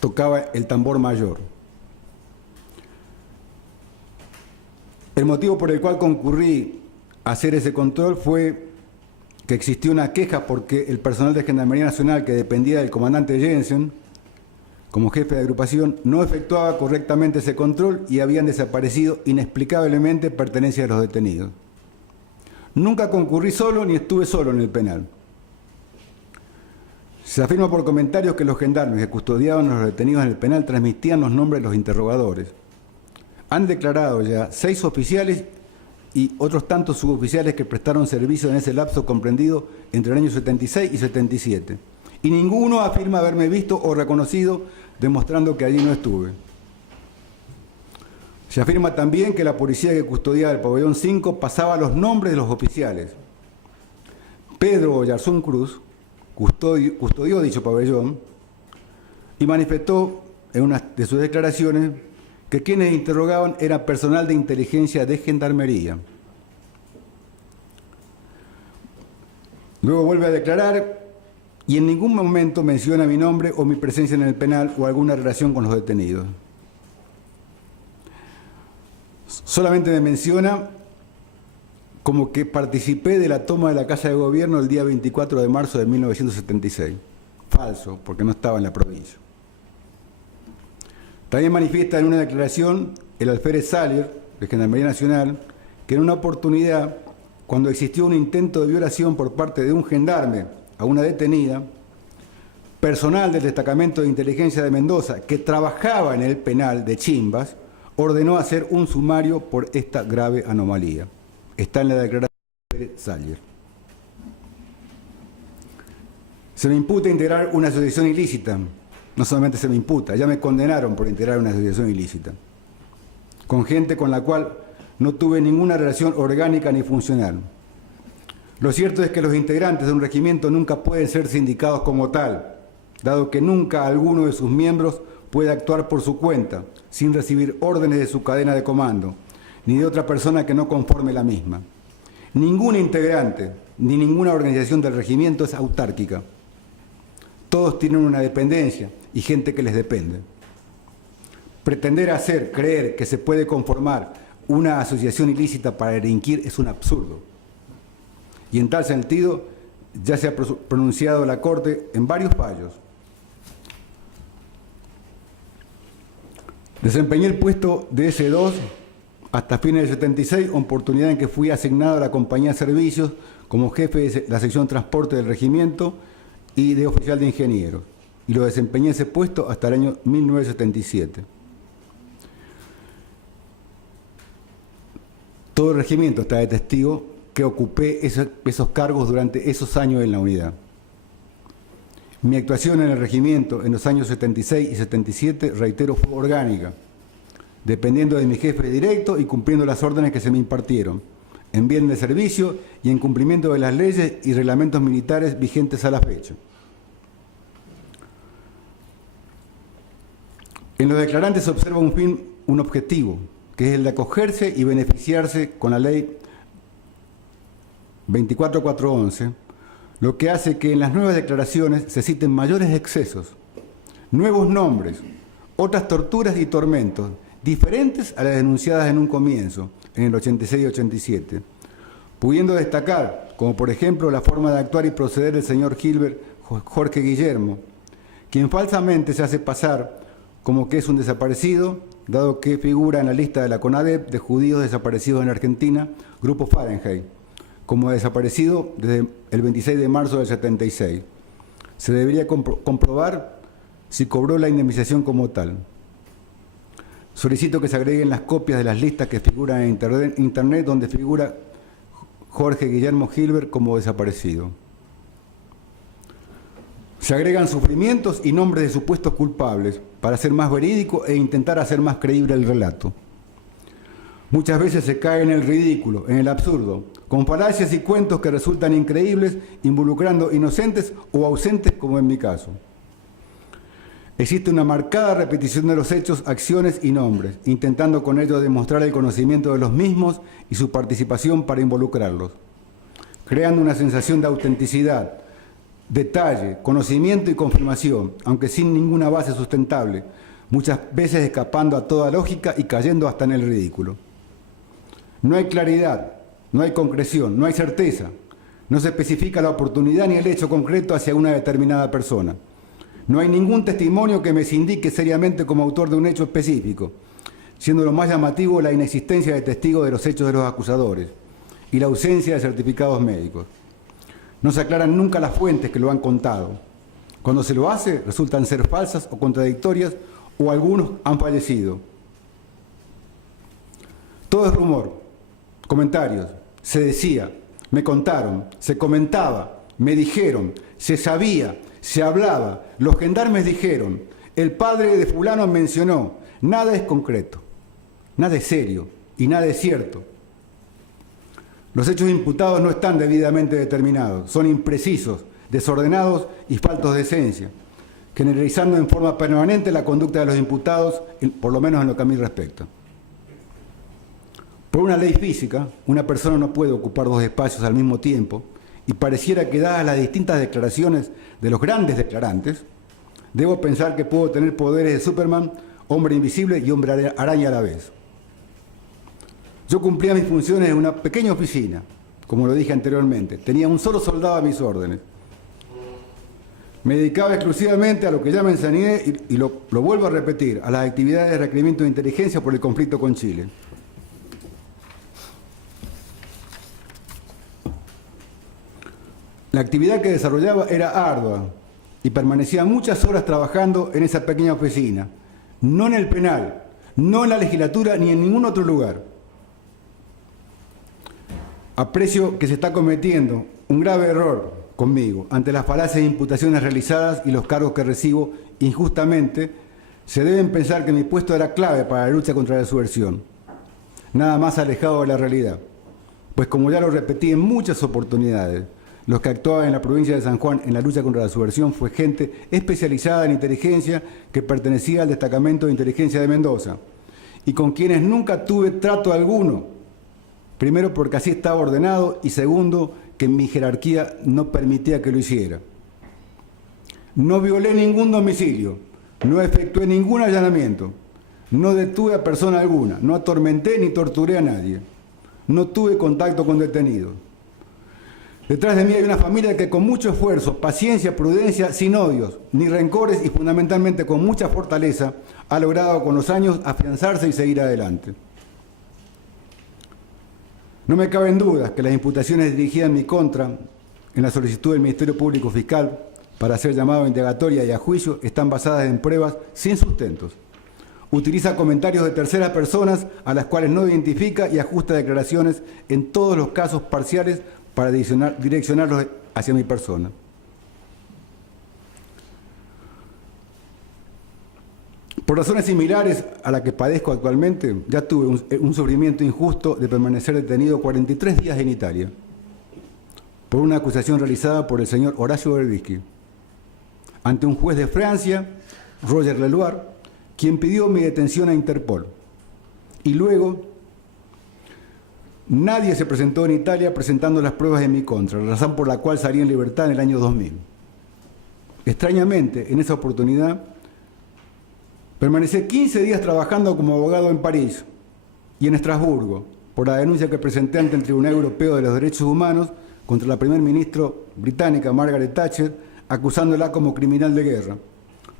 tocaba el tambor mayor. El motivo por el cual concurrí a hacer ese control fue que existió una queja porque el personal de Gendarmería Nacional que dependía del comandante Jensen como jefe de agrupación, no efectuaba correctamente ese control y habían desaparecido inexplicablemente pertenencias de los detenidos. Nunca concurrí solo ni estuve solo en el penal. Se afirma por comentarios que los gendarmes que custodiaban a los detenidos en el penal transmitían los nombres de los interrogadores. Han declarado ya 6 oficiales y otros tantos suboficiales que prestaron servicio en ese lapso comprendido entre el año 76 y 77. Y ninguno afirma haberme visto o reconocido, demostrando que allí no estuve. Se afirma también que la policía que custodiaba el pabellón 5 pasaba los nombres de los oficiales. Pedro Oyarzún Cruz custodió dicho pabellón y manifestó en una de sus declaraciones que quienes interrogaban eran personal de inteligencia de gendarmería. Luego vuelve a declarar y en ningún momento menciona mi nombre o mi presencia en el penal o alguna relación con los detenidos. Solamente me menciona como que participé de la toma de la Casa de Gobierno el día 24 de marzo de 1976. Falso, porque no estaba en la provincia. También manifiesta en una declaración el alférez Salier, de Gendarmería Nacional, que en una oportunidad, cuando existió un intento de violación por parte de un gendarme a una detenida, personal del destacamento de inteligencia de Mendoza, que trabajaba en el penal de Chimbas, ordenó hacer un sumario por esta grave anomalía. Está en la declaración de Salier. Se me imputa integrar una asociación ilícita. No solamente se me imputa, ya me condenaron por integrar una asociación ilícita, con gente con la cual no tuve ninguna relación orgánica ni funcional. Lo cierto es que los integrantes de un regimiento nunca pueden ser sindicados como tal, dado que nunca alguno de sus miembros puede actuar por su cuenta, sin recibir órdenes de su cadena de comando, ni de otra persona que no conforme la misma. Ningún integrante, ni ninguna organización del regimiento es autárquica. Todos tienen una dependencia y gente que les depende. Pretender hacer creer que se puede conformar una asociación ilícita para delinquir es un absurdo. Y en tal sentido, ya se ha pronunciado la Corte en varios fallos. Desempeñé el puesto de S2 hasta fines del 76, oportunidad en que fui asignado a la compañía de servicios como jefe de la sección transporte del regimiento y de oficial de ingenieros. Y lo desempeñé ese puesto hasta el año 1977. Todo el regimiento está de testigo que ocupé esos cargos durante esos años en la unidad. Mi actuación en el regimiento en los años 76 y 77, reitero, fue orgánica, dependiendo de mi jefe directo y cumpliendo las órdenes que se me impartieron, en bien de servicio y en cumplimiento de las leyes y reglamentos militares vigentes a la fecha. En los declarantes se observa un objetivo, que es el de acogerse y beneficiarse con la ley 24411, lo que hace que en las nuevas declaraciones se citen mayores excesos, nuevos nombres, otras torturas y tormentos, diferentes a las denunciadas en un comienzo, en el 86 y 87, pudiendo destacar, como por ejemplo la forma de actuar y proceder del señor Gilbert Jorge Guillermo, quien falsamente se hace pasar como que es un desaparecido, dado que figura en la lista de la CONADEP de judíos desaparecidos en Argentina, Grupo Fahrenheit, como desaparecido desde el 26 de marzo del 76. Se debería comprobar si cobró la indemnización como tal. Solicito que se agreguen las copias de las listas que figuran en Internet donde figura Jorge Guillermo Gilbert como desaparecido. Se agregan sufrimientos y nombres de supuestos culpables para ser más verídico e intentar hacer más creíble el relato. Muchas veces se cae en el ridículo, en el absurdo, con falacias y cuentos que resultan increíbles, involucrando inocentes o ausentes, como en mi caso. Existe una marcada repetición de los hechos, acciones y nombres, intentando con ello demostrar el conocimiento de los mismos y su participación para involucrarlos, creando una sensación de autenticidad, detalle, conocimiento y confirmación, aunque sin ninguna base sustentable, muchas veces escapando a toda lógica y cayendo hasta en el ridículo. No hay claridad, no hay concreción, no hay certeza, no se especifica la oportunidad ni el hecho concreto hacia una determinada persona. No hay ningún testimonio que me indique seriamente como autor de un hecho específico, siendo lo más llamativo la inexistencia de testigos de los hechos de los acusadores y la ausencia de certificados médicos. No se aclaran nunca las fuentes que lo han contado. Cuando se lo hace, resultan ser falsas o contradictorias, o algunos han fallecido. Todo es rumor, comentarios, se decía, me contaron, se comentaba, me dijeron, se sabía, se hablaba, los gendarmes dijeron, el padre de fulano mencionó, nada es concreto, nada es serio y nada es cierto. Los hechos imputados no están debidamente determinados, son imprecisos, desordenados y faltos de esencia, generalizando en forma permanente la conducta de los imputados, por lo menos en lo que a mí respecta. Por una ley física, una persona no puede ocupar dos espacios al mismo tiempo, y pareciera que dadas las distintas declaraciones de los grandes declarantes, debo pensar que puedo tener poderes de Superman, hombre invisible y hombre araña a la vez. Yo cumplía mis funciones en una pequeña oficina, como lo dije anteriormente. Tenía un solo soldado a mis órdenes. Me dedicaba exclusivamente a lo que ya me enseñé y lo vuelvo a repetir, a las actividades de requerimiento de inteligencia por el conflicto con Chile. La actividad que desarrollaba era ardua y permanecía muchas horas trabajando en esa pequeña oficina, no en el penal, no en la legislatura ni en ningún otro lugar. Aprecio que se está cometiendo un grave error conmigo ante las falaces imputaciones realizadas y los cargos que recibo injustamente. Se deben pensar que mi puesto era clave para la lucha contra la subversión, nada más alejado de la realidad, pues como ya lo repetí en muchas oportunidades, los que actuaban en la provincia de San Juan en la lucha contra la subversión fue gente especializada en inteligencia que pertenecía al destacamento de inteligencia de Mendoza y con quienes nunca tuve trato alguno, primero porque así estaba ordenado y segundo que mi jerarquía no permitía que lo hiciera. No violé ningún domicilio, no efectué ningún allanamiento, no detuve a persona alguna, no atormenté ni torturé a nadie, no tuve contacto con detenidos. Detrás de mí hay una familia que con mucho esfuerzo, paciencia, prudencia, sin odios, ni rencores y fundamentalmente con mucha fortaleza, ha logrado con los años afianzarse y seguir adelante. No me caben dudas que las imputaciones dirigidas en mi contra, en la solicitud del Ministerio Público Fiscal para ser llamado a indagatoria y a juicio, están basadas en pruebas sin sustentos. Utiliza comentarios de terceras personas a las cuales no identifica y ajusta declaraciones en todos los casos parciales para direccionarlos hacia mi persona. Por razones similares a la que padezco actualmente, ya tuve un sufrimiento injusto de permanecer detenido 43 días en Italia, por una acusación realizada por el señor Horacio Berbisky, ante un juez de Francia, Roger Leloir, quien pidió mi detención a Interpol. Y luego, nadie se presentó en Italia presentando las pruebas en mi contra, razón por la cual salí en libertad en el año 2000. Extrañamente, en esa oportunidad, permanecí 15 días trabajando como abogado en París y en Estrasburgo por la denuncia que presenté ante el Tribunal Europeo de los Derechos Humanos contra la primer ministra británica Margaret Thatcher, acusándola como criminal de guerra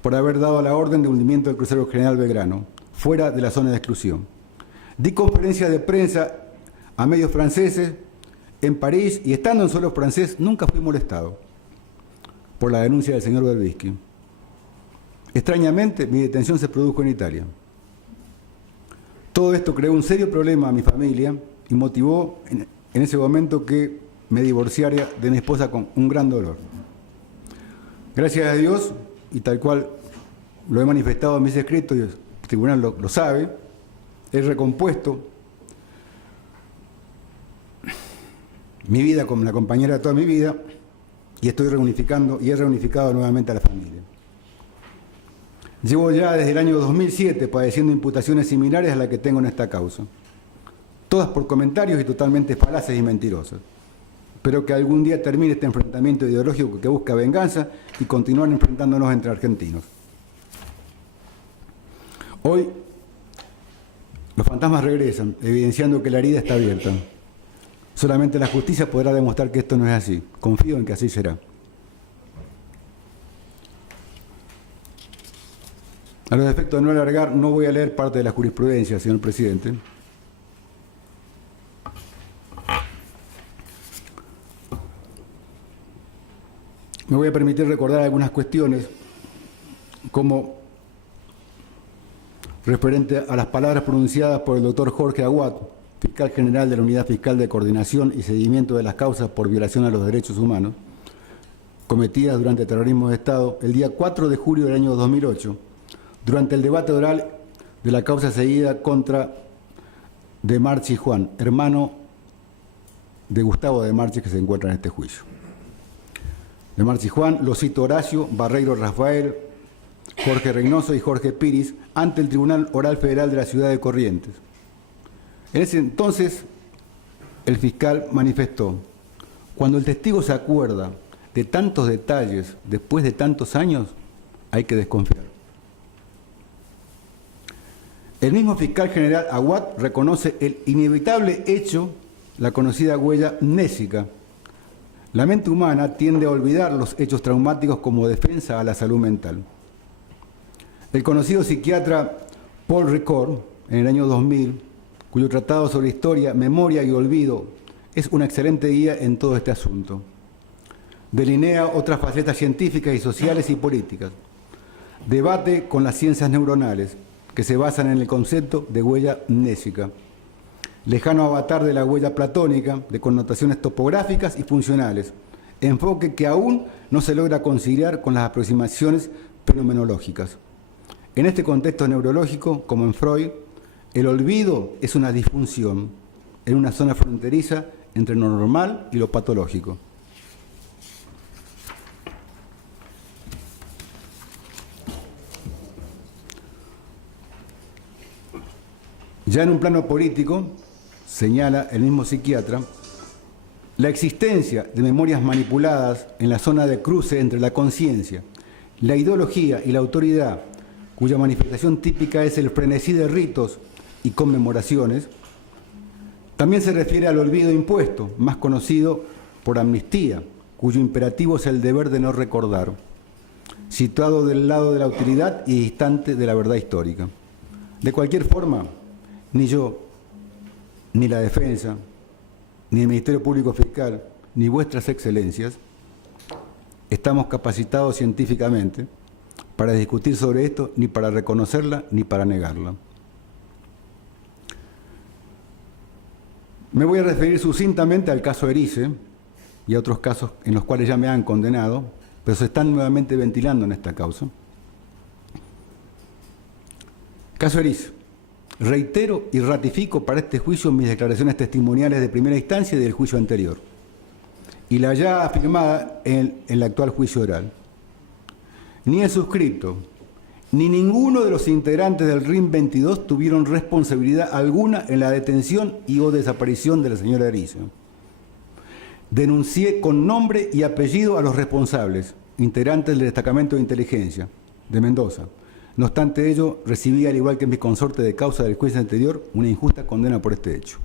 por haber dado la orden de hundimiento del crucero General Belgrano, fuera de la zona de exclusión. Di conferencias de prensa a medios franceses en París y estando en suelo francés nunca fui molestado por la denuncia del señor Berbisky. Extrañamente, mi detención se produjo en Italia. Todo esto creó un serio problema a mi familia y motivó en ese momento que me divorciara de mi esposa con un gran dolor. Gracias a Dios, y tal cual lo he manifestado en mis escritos, y el tribunal lo sabe, he recompuesto mi vida con la compañera de toda mi vida y estoy reunificando y he reunificado nuevamente a la familia. Llevo ya desde el año 2007 padeciendo imputaciones similares a las que tengo en esta causa, todas por comentarios y totalmente falaces y mentirosas. Espero que algún día termine este enfrentamiento ideológico que busca venganza y continuar enfrentándonos entre argentinos. Hoy los fantasmas regresan, evidenciando que la herida está abierta. Solamente la justicia podrá demostrar que esto no es así. Confío en que así será. A los efectos de no alargar, no voy a leer parte de la jurisprudencia, señor presidente. Me voy a permitir recordar algunas cuestiones como referente a las palabras pronunciadas por el doctor Jorge Aguad, fiscal general de la Unidad Fiscal de Coordinación y Seguimiento de las Causas por Violación a los Derechos Humanos, cometidas durante el terrorismo de Estado, el día 4 de julio del año 2008, durante el debate oral de la causa seguida contra De Marchi Juan, hermano de Gustavo De Marchi, que se encuentra en este juicio. De Marchi Juan, lo cito Horacio, Barreiro Rafael, Jorge Reynoso y Jorge Piris, ante el Tribunal Oral Federal de la Ciudad de Corrientes. En ese entonces, el fiscal manifestó: cuando el testigo se acuerda de tantos detalles después de tantos años, hay que desconfiar. El mismo fiscal general Aguad reconoce el inevitable hecho, la conocida huella mnésica. La mente humana tiende a olvidar los hechos traumáticos como defensa a la salud mental. El conocido psiquiatra Paul Ricoeur, en el año 2000, cuyo tratado sobre historia, memoria y olvido es una excelente guía en todo este asunto. Delinea otras facetas científicas y sociales y políticas. Debate con las ciencias neuronales, que se basan en el concepto de huella mnésica, lejano avatar de la huella platónica, de connotaciones topográficas y funcionales, enfoque que aún no se logra conciliar con las aproximaciones fenomenológicas. En este contexto neurológico, como en Freud, el olvido es una disfunción en una zona fronteriza entre lo normal y lo patológico. Ya en un plano político, señala el mismo psiquiatra, la existencia de memorias manipuladas en la zona de cruce entre la conciencia, la ideología y la autoridad, cuya manifestación típica es el frenesí de ritos y conmemoraciones, también se refiere al olvido impuesto, más conocido por amnistía, cuyo imperativo es el deber de no recordar, situado del lado de la utilidad y distante de la verdad histórica. De cualquier forma, ni yo, ni la defensa, ni el Ministerio Público Fiscal, ni vuestras excelencias, estamos capacitados científicamente para discutir sobre esto, ni para reconocerla, ni para negarla. Me voy a referir sucintamente al caso Erice y a otros casos en los cuales ya me han condenado, pero se están nuevamente ventilando en esta causa. Caso Erice. Reitero y ratifico para este juicio mis declaraciones testimoniales de primera instancia y del juicio anterior, y la ya afirmada en el actual juicio oral. Ni el suscripto, ni ninguno de los integrantes del RIM 22 tuvieron responsabilidad alguna en la detención y o desaparición de la señora Erice. Denuncié con nombre y apellido a los responsables, integrantes del destacamento de inteligencia de Mendoza. No obstante ello, recibí, al igual que mi consorte de causa del juicio anterior, una injusta condena por este hecho.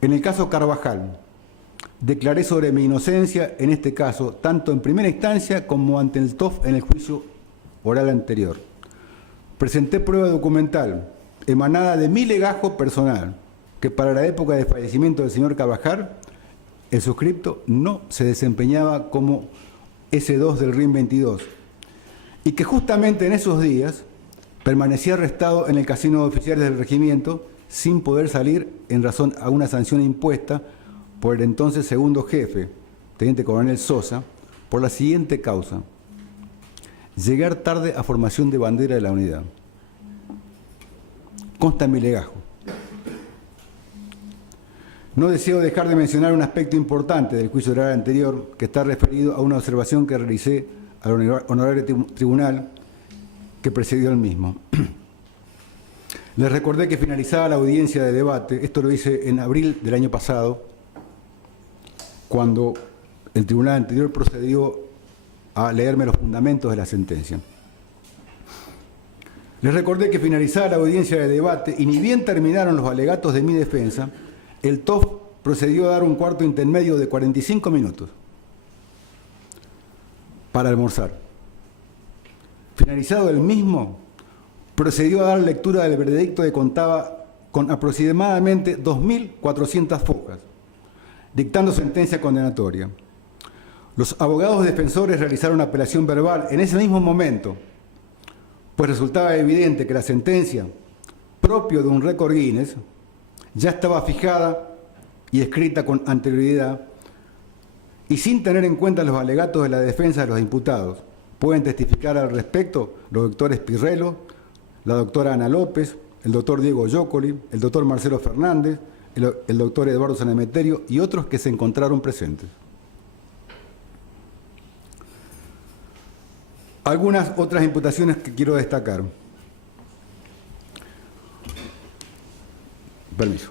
En el caso Carvajal, declaré sobre mi inocencia en este caso, tanto en primera instancia como ante el TOF en el juicio oral anterior. Presenté prueba documental emanada de mi legajo personal, que para la época de fallecimiento del señor Carvajal, el suscripto no se desempeñaba como S2 del RIM 22, y que justamente en esos días permanecía arrestado en el casino de oficiales del regimiento sin poder salir en razón a una sanción impuesta por el entonces segundo jefe, teniente coronel Sosa, por la siguiente causa: llegar tarde a formación de bandera de la unidad. Consta en mi legajo. No deseo dejar de mencionar un aspecto importante del juicio oral anterior, que está referido a una observación que realicé al honorable tribunal que precedió el mismo. Les recordé que finalizaba la audiencia de debate, esto lo hice en abril del año pasado, cuando el tribunal anterior procedió a leerme los fundamentos de la sentencia. Les recordé que finalizada la audiencia de debate y ni bien terminaron los alegatos de mi defensa, el TOF procedió a dar un cuarto intermedio de 45 minutos para almorzar. Finalizado el mismo, procedió a dar lectura del veredicto que contaba con aproximadamente 2.400 fojas, dictando sentencia condenatoria. Los abogados defensores realizaron una apelación verbal en ese mismo momento, pues resultaba evidente que la sentencia, propio de un récord Guinness, ya estaba fijada y escrita con anterioridad y sin tener en cuenta los alegatos de la defensa de los imputados. Pueden testificar al respecto los doctores Pirrello, la doctora Ana López, el doctor Diego Giocoli, el doctor Marcelo Fernández, el doctor Eduardo Sanemeterio y otros que se encontraron presentes. Algunas otras imputaciones que quiero destacar. Permiso.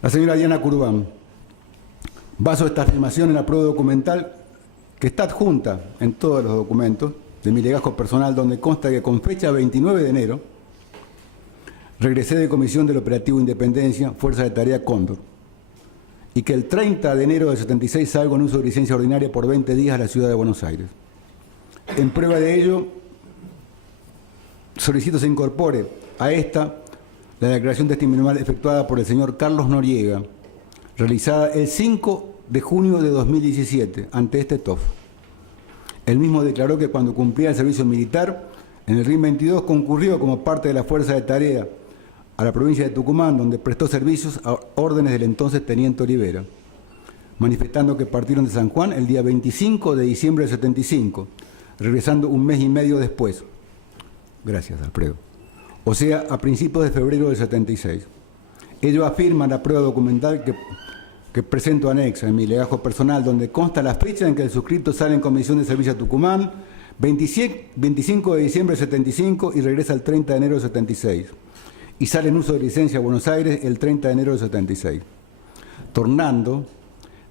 La señora Diana Curbán basó esta afirmación en la prueba documental que está adjunta en todos los documentos de mi legajo personal, donde consta que con fecha 29 de enero regresé de comisión del Operativo Independencia, Fuerza de Tarea Cóndor, y que el 30 de enero del 76 salgo en uso de licencia ordinaria por 20 días a la ciudad de Buenos Aires. En prueba de ello, solicito se incorpore a esta la declaración testimonial efectuada por el señor Carlos Noriega, realizada el 5 de junio de 2017 ante este TOF. Él mismo declaró que cuando cumplía el servicio militar, en el RIM 22 concurrió como parte de la Fuerza de Tarea a la provincia de Tucumán, donde prestó servicios a órdenes del entonces Teniente Olivera, manifestando que partieron de San Juan el día 25 de diciembre del 75, regresando un mes y medio después. Gracias, Alfredo. O sea, a principios de febrero del 76. Ello afirma en la prueba documental que presento anexa en mi legajo personal, donde consta la fecha en que el suscripto sale en comisión de servicio a Tucumán, 25 de diciembre del 75 y regresa el 30 de enero del 76. Y sale en uso de licencia a Buenos Aires el 30 de enero del 76. Tornando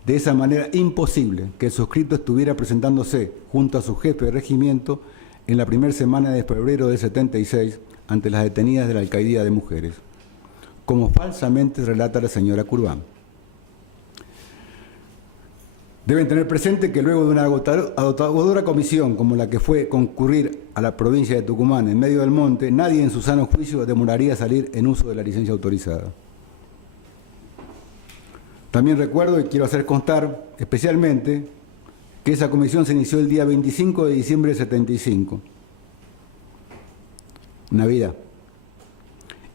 de esa manera imposible que el suscripto estuviera presentándose junto a su jefe de regimiento en la primera semana de febrero del 76 ante las detenidas de la Alcaidía de Mujeres, como falsamente relata la señora Curbán. Deben tener presente que luego de una agotadora comisión como la que fue concurrir a la provincia de Tucumán en medio del monte, nadie en su sano juicio demoraría a salir en uso de la licencia autorizada. También recuerdo y quiero hacer constar especialmente que esa comisión se inició el día 25 de diciembre del 75, Navidad,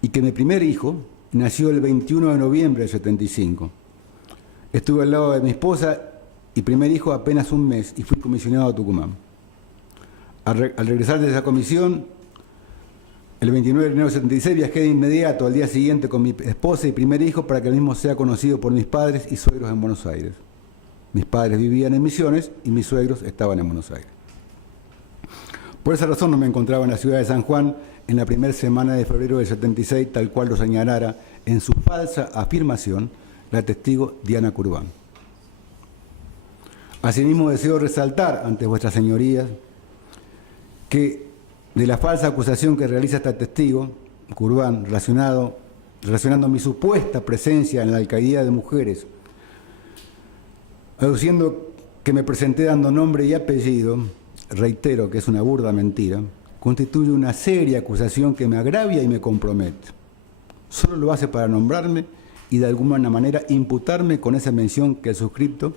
y que mi primer hijo nació el 21 de noviembre del 75. Estuve al lado de mi esposa y primer hijo apenas un mes y fui comisionado a Tucumán. Al regresar de esa comisión, el 29 de enero del 76 viajé de inmediato al día siguiente con mi esposa y primer hijo para que el mismo sea conocido por mis padres y suegros en Buenos Aires. Mis padres vivían en Misiones y mis suegros estaban en Buenos Aires. Por esa razón no me encontraba en la ciudad de San Juan en la primera semana de febrero del 76, tal cual lo señalara en su falsa afirmación la testigo Diana Curbán. Asimismo, deseo resaltar ante vuestras señorías que de la falsa acusación que realiza esta testigo, Curbán, relacionando mi supuesta presencia en la Alcaidía de Mujeres, aduciendo que me presenté dando nombre y apellido, reitero que es una burda mentira, constituye una seria acusación que me agravia y me compromete. Solo lo hace para nombrarme y de alguna manera imputarme con esa mención que el suscripto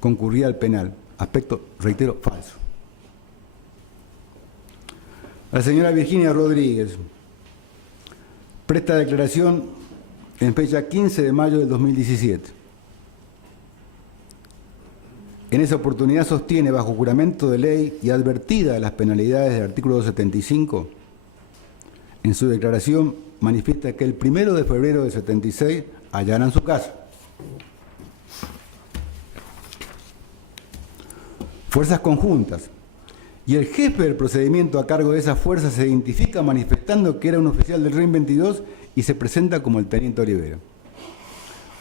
concurría al penal. Aspecto, reitero, falso. La señora Virginia Rodríguez presta declaración en fecha 15 de mayo del 2017. En esa oportunidad sostiene, bajo juramento de ley y advertida de las penalidades del artículo 275, en su declaración manifiesta que el 1 de febrero del 76 allanan su casa. Fuerzas conjuntas. Y el jefe del procedimiento a cargo de esas fuerzas se identifica manifestando que era un oficial del RIM 22 y se presenta como el teniente Olivera,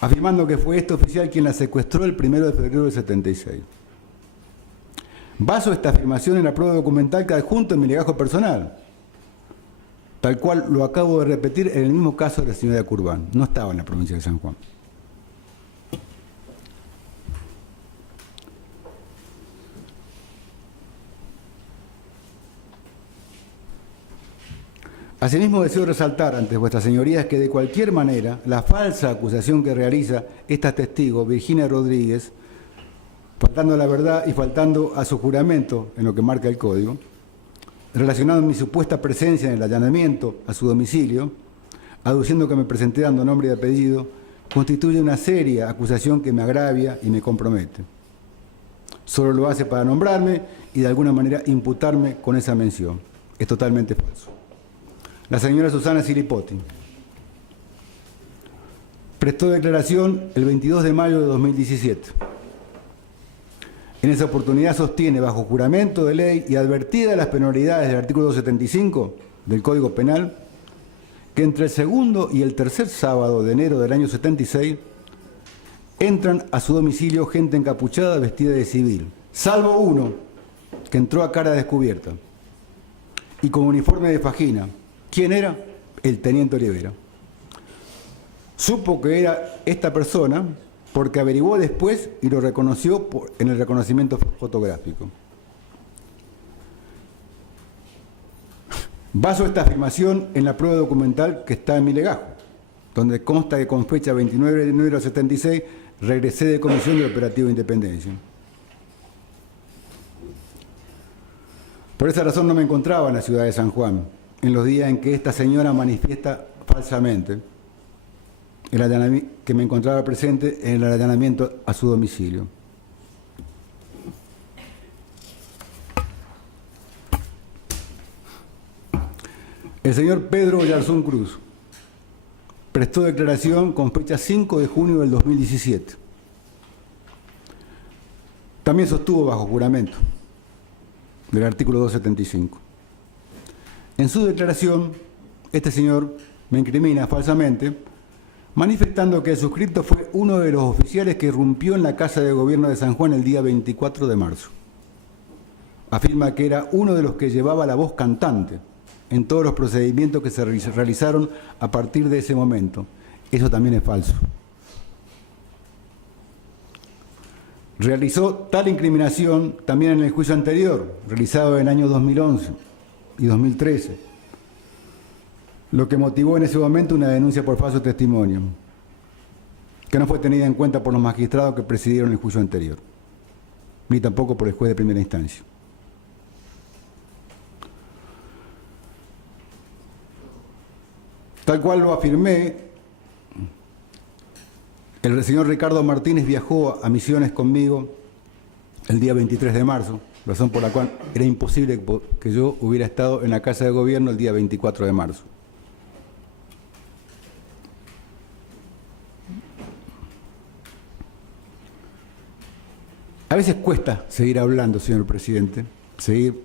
afirmando que fue este oficial quien la secuestró el 1 de febrero del 76. Baso esta afirmación en la prueba documental que adjunto en mi legajo personal, tal cual lo acabo de repetir en el mismo caso de la señora Curbán. No estaba en la provincia de San Juan. Asimismo, deseo resaltar ante vuestras señorías que de cualquier manera la falsa acusación que realiza esta testigo, Virginia Rodríguez, faltando a la verdad y faltando a su juramento en lo que marca el código, relacionado a mi supuesta presencia en el allanamiento a su domicilio, aduciendo que me presenté dando nombre y apellido, constituye una seria acusación que me agravia y me compromete. Solo lo hace para nombrarme y de alguna manera imputarme con esa mención. Es totalmente falso. La señora Susana Silipotti prestó declaración el 22 de mayo de 2017. En esa oportunidad sostiene, bajo juramento de ley y advertida las penalidades del artículo 275 del Código Penal, que entre el segundo y el tercer sábado de enero del año 76 entran a su domicilio gente encapuchada vestida de civil, salvo uno que entró a cara descubierta y con uniforme de fajina. ¿Quién era? El teniente Olivera. Supo que era esta persona porque averiguó después y lo reconoció en el reconocimiento fotográfico. Baso esta afirmación en la prueba documental que está en mi legajo, donde consta que con fecha 29 de enero del 76 regresé de comisión del Operativo de Independencia. Por esa razón no me encontraba en la ciudad de San Juan, en los días en que esta señora manifiesta falsamente que me encontraba presente en el allanamiento a su domicilio. El señor Pedro Oyarzún Cruz prestó declaración con fecha 5 de junio del 2017. También sostuvo bajo juramento del artículo 275. En su declaración, este señor me incrimina falsamente, manifestando que el suscripto fue uno de los oficiales que irrumpió en la Casa de Gobierno de San Juan el día 24 de marzo. Afirma que era uno de los que llevaba la voz cantante en todos los procedimientos que se realizaron a partir de ese momento. Eso también es falso. Realizó tal incriminación también en el juicio anterior, realizado en el año 2011 y 2013, lo que motivó en ese momento una denuncia por falso testimonio, que no fue tenida en cuenta por los magistrados que presidieron el juicio anterior, ni tampoco por el juez de primera instancia. Tal cual lo afirmé, el señor Ricardo Martínez viajó a Misiones conmigo el día 23 de marzo, razón por la cual era imposible que yo hubiera estado en la Casa de Gobierno el día 24 de marzo. A veces cuesta seguir hablando, señor presidente, seguir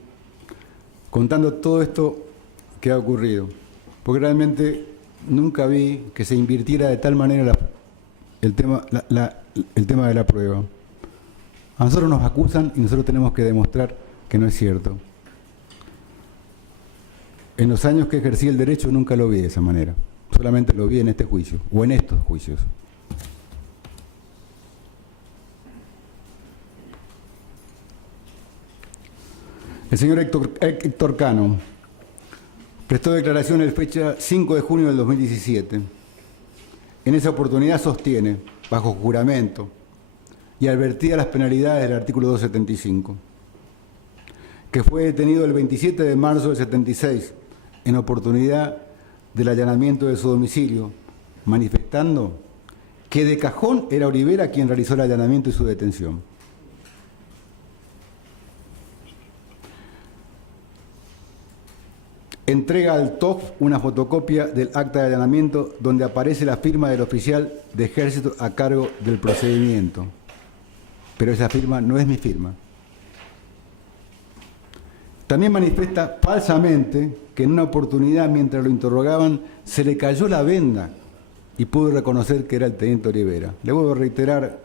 contando todo esto que ha ocurrido, porque realmente nunca vi que se invirtiera de tal manera el tema de la prueba. A nosotros nos acusan y nosotros tenemos que demostrar que no es cierto. En los años que ejercí el derecho nunca lo vi de esa manera, solamente lo vi en este juicio, o en estos juicios. El señor Héctor Cano prestó declaración el fecha 5 de junio del 2017. En esa oportunidad sostiene, bajo juramento, y advertida las penalidades del artículo 275, que fue detenido el 27 de marzo del 76, en oportunidad del allanamiento de su domicilio, manifestando que de cajón era Olivera quien realizó el allanamiento y su detención. Entrega al TOF una fotocopia del acta de allanamiento donde aparece la firma del oficial de ejército a cargo del procedimiento. Pero esa firma no es mi firma. También manifiesta falsamente que en una oportunidad, mientras lo interrogaban, se le cayó la venda y pudo reconocer que era el teniente Olivera. Le vuelvo a reiterar,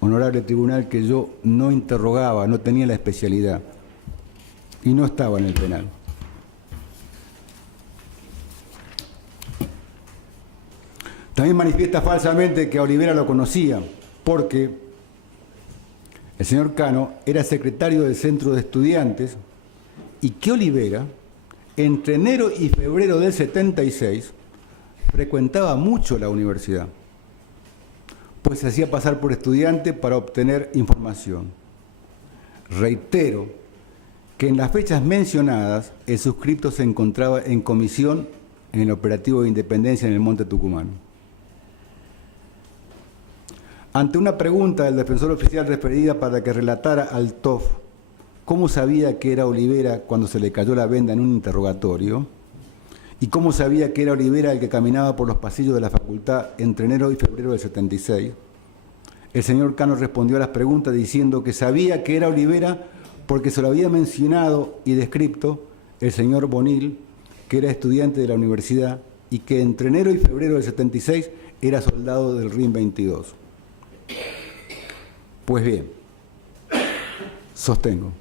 honorable tribunal, que yo no interrogaba, no tenía la especialidad y no estaba en el penal. También manifiesta falsamente que a Olivera lo conocía, porque el señor Cano era secretario del centro de estudiantes y que Olivera entre enero y febrero del 76 frecuentaba mucho la universidad, pues se hacía pasar por estudiante para obtener información. Reitero que en las fechas mencionadas el suscripto se encontraba en comisión en el operativo de Independencia en el Monte Tucumán. Ante una pregunta del defensor oficial referida para que relatara al TOF cómo sabía que era Olivera cuando se le cayó la venda en un interrogatorio y cómo sabía que era Olivera el que caminaba por los pasillos de la facultad entre enero y febrero del 76, el señor Cano respondió a las preguntas diciendo que sabía que era Olivera porque se lo había mencionado y descrito el señor Bonil, que era estudiante de la universidad y que entre enero y febrero del 76 era soldado del RIM 22. Pues bien, sostengo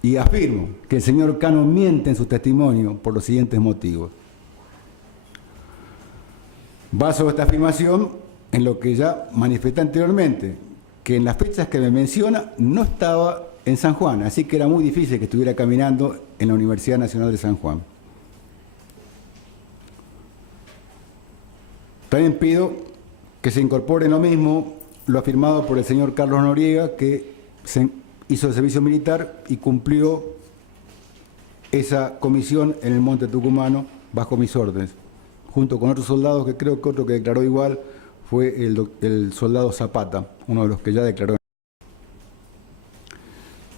y afirmo que el señor Cano miente en su testimonio por los siguientes motivos. Baso esta afirmación en lo que ya manifesté anteriormente, que en las fechas que me menciona no estaba en San Juan, así que era muy difícil que estuviera caminando en la Universidad Nacional de San Juan. También pido que se incorpore en lo mismo lo afirmado por el señor Carlos Noriega, que se hizo el servicio militar y cumplió esa comisión en el Monte Tucumano bajo mis órdenes, junto con otros soldados, que creo que otro que declaró igual fue el soldado Zapata, uno de los que ya declaró.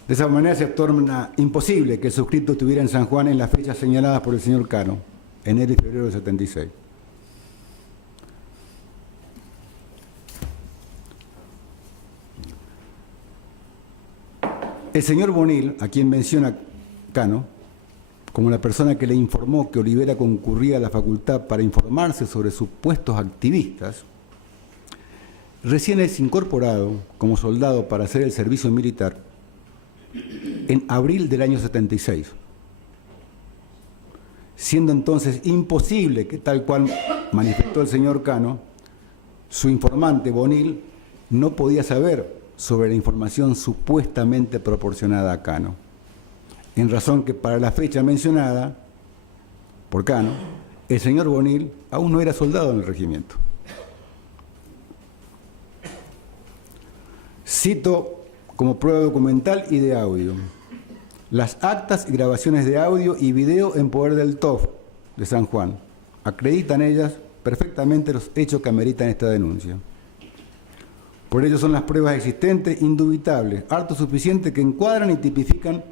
De esa manera se torna imposible que el suscripto estuviera en San Juan en las fechas señaladas por el señor Cano, enero y febrero del 76. El señor Bonil, a quien menciona Cano, como la persona que le informó que Olivera concurría a la facultad para informarse sobre supuestos activistas, recién es incorporado como soldado para hacer el servicio militar en abril del año 76, siendo entonces imposible que, tal cual manifestó el señor Cano, su informante Bonil no podía saber sobre la información supuestamente proporcionada a Cano, en razón que para la fecha mencionada por Cano, el señor Bonil aún no era soldado en el regimiento. Cito como prueba documental y de audio las actas y grabaciones de audio y video en poder del TOF de San Juan. Acreditan ellas perfectamente los hechos que ameritan esta denuncia. Por ello son las pruebas existentes indubitables, harto suficientes, que encuadran y tipifican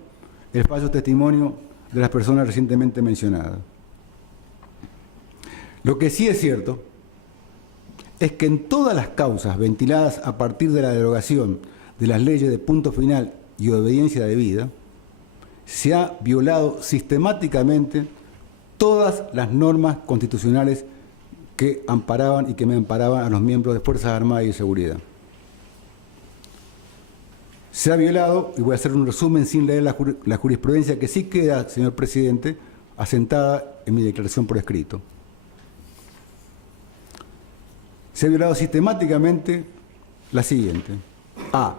el falso testimonio de las personas recientemente mencionadas. Lo que sí es cierto es que en todas las causas ventiladas a partir de la derogación de las leyes de punto final y obediencia debida, se ha violado sistemáticamente todas las normas constitucionales que amparaban y que me amparaban a los miembros de Fuerzas Armadas y de Seguridad. Se ha violado, y voy a hacer un resumen sin leer la jurisprudencia que sí queda, señor presidente, asentada en mi declaración por escrito. Se ha violado sistemáticamente la siguiente. A.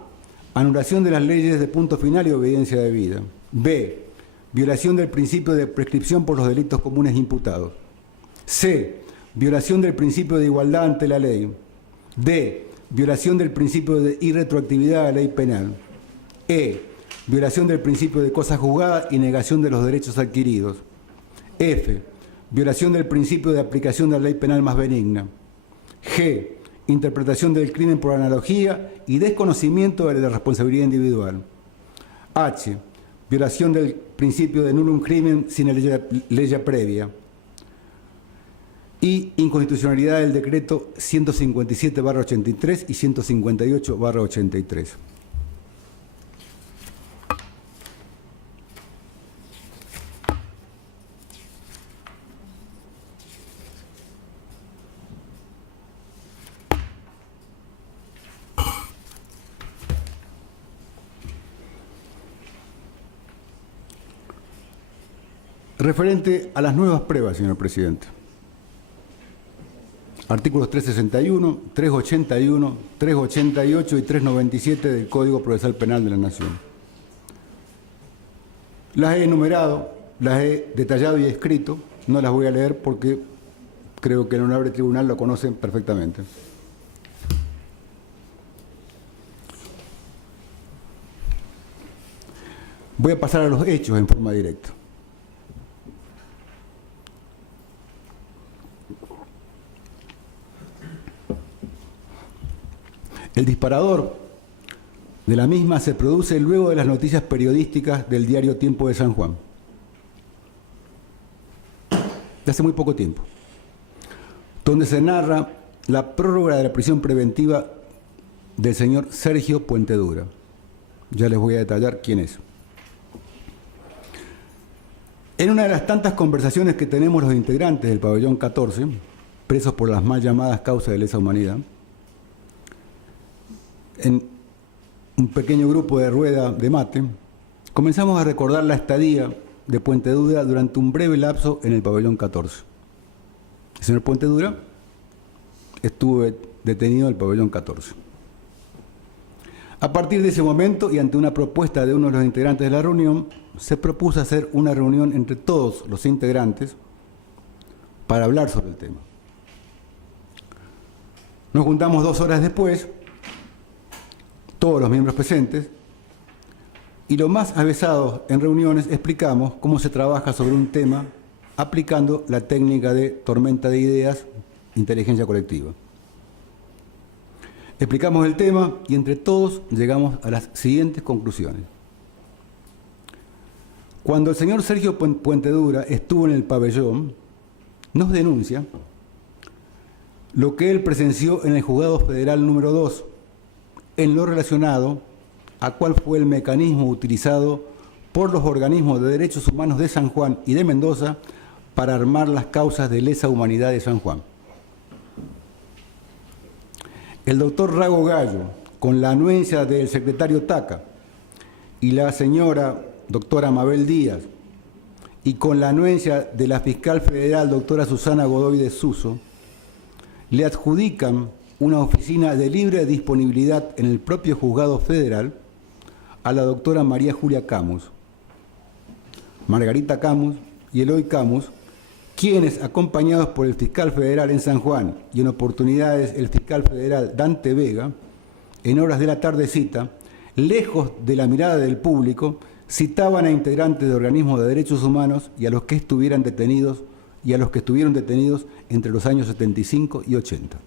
Anulación de las leyes de punto final y obediencia debida. B. Violación del principio de prescripción por los delitos comunes imputados. C. Violación del principio de igualdad ante la ley. D. Violación del principio de irretroactividad de la ley penal. E. Violación del principio de cosa juzgada y negación de los derechos adquiridos. F. Violación del principio de aplicación de la ley penal más benigna. G. Interpretación del crimen por analogía y desconocimiento de la responsabilidad individual. H. Violación del principio de nullum crimen sin ley previa. Y inconstitucionalidad del decreto 157/83 y 158/83. Referente a las nuevas pruebas, señor presidente. Artículos 361, 381, 388 y 397 del Código Procesal Penal de la Nación. Las he enumerado las he detallado y escrito, no las voy a leer porque creo que el honorable tribunal lo conocen perfectamente. Voy a pasar a los hechos en forma directa. El disparador de la misma se produce luego de las noticias periodísticas del diario Tiempo de San Juan, de hace muy poco tiempo, donde se narra la prórroga de la prisión preventiva del señor Sergio Puentedura. Ya les voy a detallar quién es. En una de las tantas conversaciones que tenemos los integrantes del pabellón 14, presos por las mal llamadas causas de lesa humanidad, en un pequeño grupo de rueda de mate, comenzamos a recordar la estadía de Puentedura durante un breve lapso en el pabellón 14. El señor Puentedura estuvo detenido en el pabellón 14. A partir de ese momento, y ante una propuesta de uno de los integrantes de la reunión, se propuso hacer una reunión entre todos los integrantes para hablar sobre el tema. Nos juntamos 2 horas después, todos los miembros presentes, y los más avesados en reuniones explicamos cómo se trabaja sobre un tema aplicando la técnica de tormenta de ideas, inteligencia colectiva. Explicamos el tema y entre todos llegamos a las siguientes conclusiones. Cuando el señor Sergio Puentedura estuvo en el pabellón, nos denuncia lo que él presenció en el Juzgado Federal número 2, en lo relacionado a cuál fue el mecanismo utilizado por los organismos de derechos humanos de San Juan y de Mendoza para armar las causas de lesa humanidad de San Juan. El doctor Rago Gallo, con la anuencia del secretario Taca y la señora doctora Mabel Díaz, y con la anuencia de la fiscal federal doctora Susana Godoy de Suso, le adjudican una oficina de libre disponibilidad en el propio juzgado federal a la doctora María Julia Camus, Margarita Camus y Eloy Camus, quienes, acompañados por el fiscal federal en San Juan y en oportunidades el fiscal federal Dante Vega, en horas de la tardecita, lejos de la mirada del público, citaban a integrantes de organismos de derechos humanos y a los que estuvieron detenidos entre los años 75 y 80.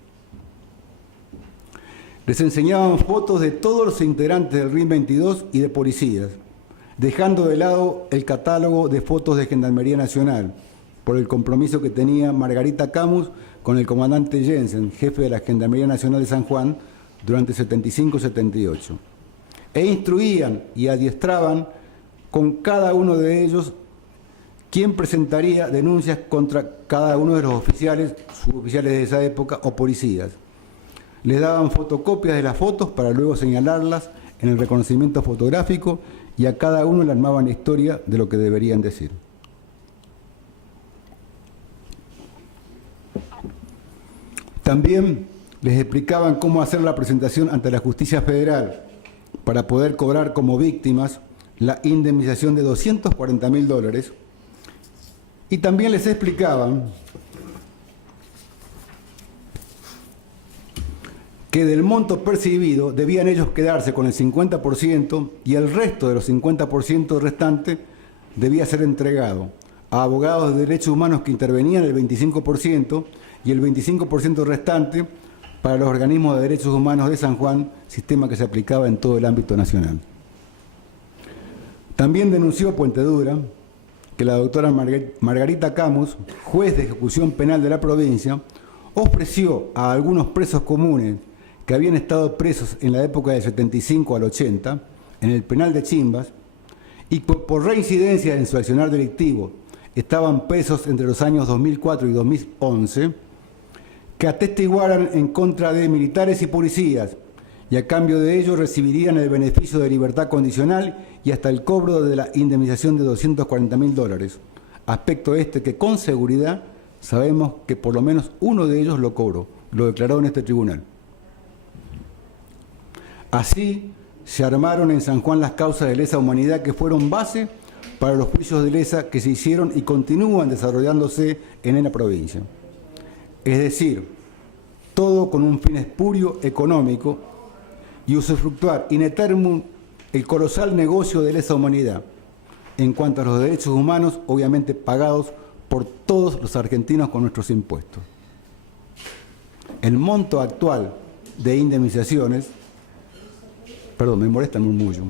Les enseñaban fotos de todos los integrantes del RIM 22 y de policías, dejando de lado el catálogo de fotos de Gendarmería Nacional, por el compromiso que tenía Margarita Camus con el comandante Jensen, jefe de la Gendarmería Nacional de San Juan, durante 75-78. E instruían y adiestraban con cada uno de ellos quién presentaría denuncias contra cada uno de los oficiales, suboficiales de esa época o policías. Les daban fotocopias de las fotos para luego señalarlas en el reconocimiento fotográfico y a cada uno le armaban la historia de lo que deberían decir. También les explicaban cómo hacer la presentación ante la justicia federal para poder cobrar como víctimas la indemnización de $240.000 y también les explicaban que del monto percibido debían ellos quedarse con el 50% y el resto de los 50% restante debía ser entregado a abogados de derechos humanos que intervenían el 25% y el 25% restante para los organismos de derechos humanos de San Juan, sistema que se aplicaba en todo el ámbito nacional. También denunció Puentedura que la doctora Margarita Camus, juez de ejecución penal de la provincia, ofreció a algunos presos comunes que habían estado presos en la época del 75 al 80 en el penal de Chimbas y por reincidencia en su accionar delictivo estaban presos entre los años 2004 y 2011, que atestiguaran en contra de militares y policías y a cambio de ello recibirían el beneficio de libertad condicional y hasta el cobro de la indemnización de $240.000, aspecto este que con seguridad sabemos que por lo menos uno de ellos lo cobró, lo declaró en este tribunal. Así se armaron en San Juan las causas de lesa humanidad que fueron base para los juicios de lesa que se hicieron y continúan desarrollándose en la provincia. Es decir, todo con un fin espurio económico y usufructuar in eternum el colosal negocio de lesa humanidad en cuanto a los derechos humanos, obviamente pagados por todos los argentinos con nuestros impuestos. El monto actual de indemnizaciones, perdón, me molesta el murmullo.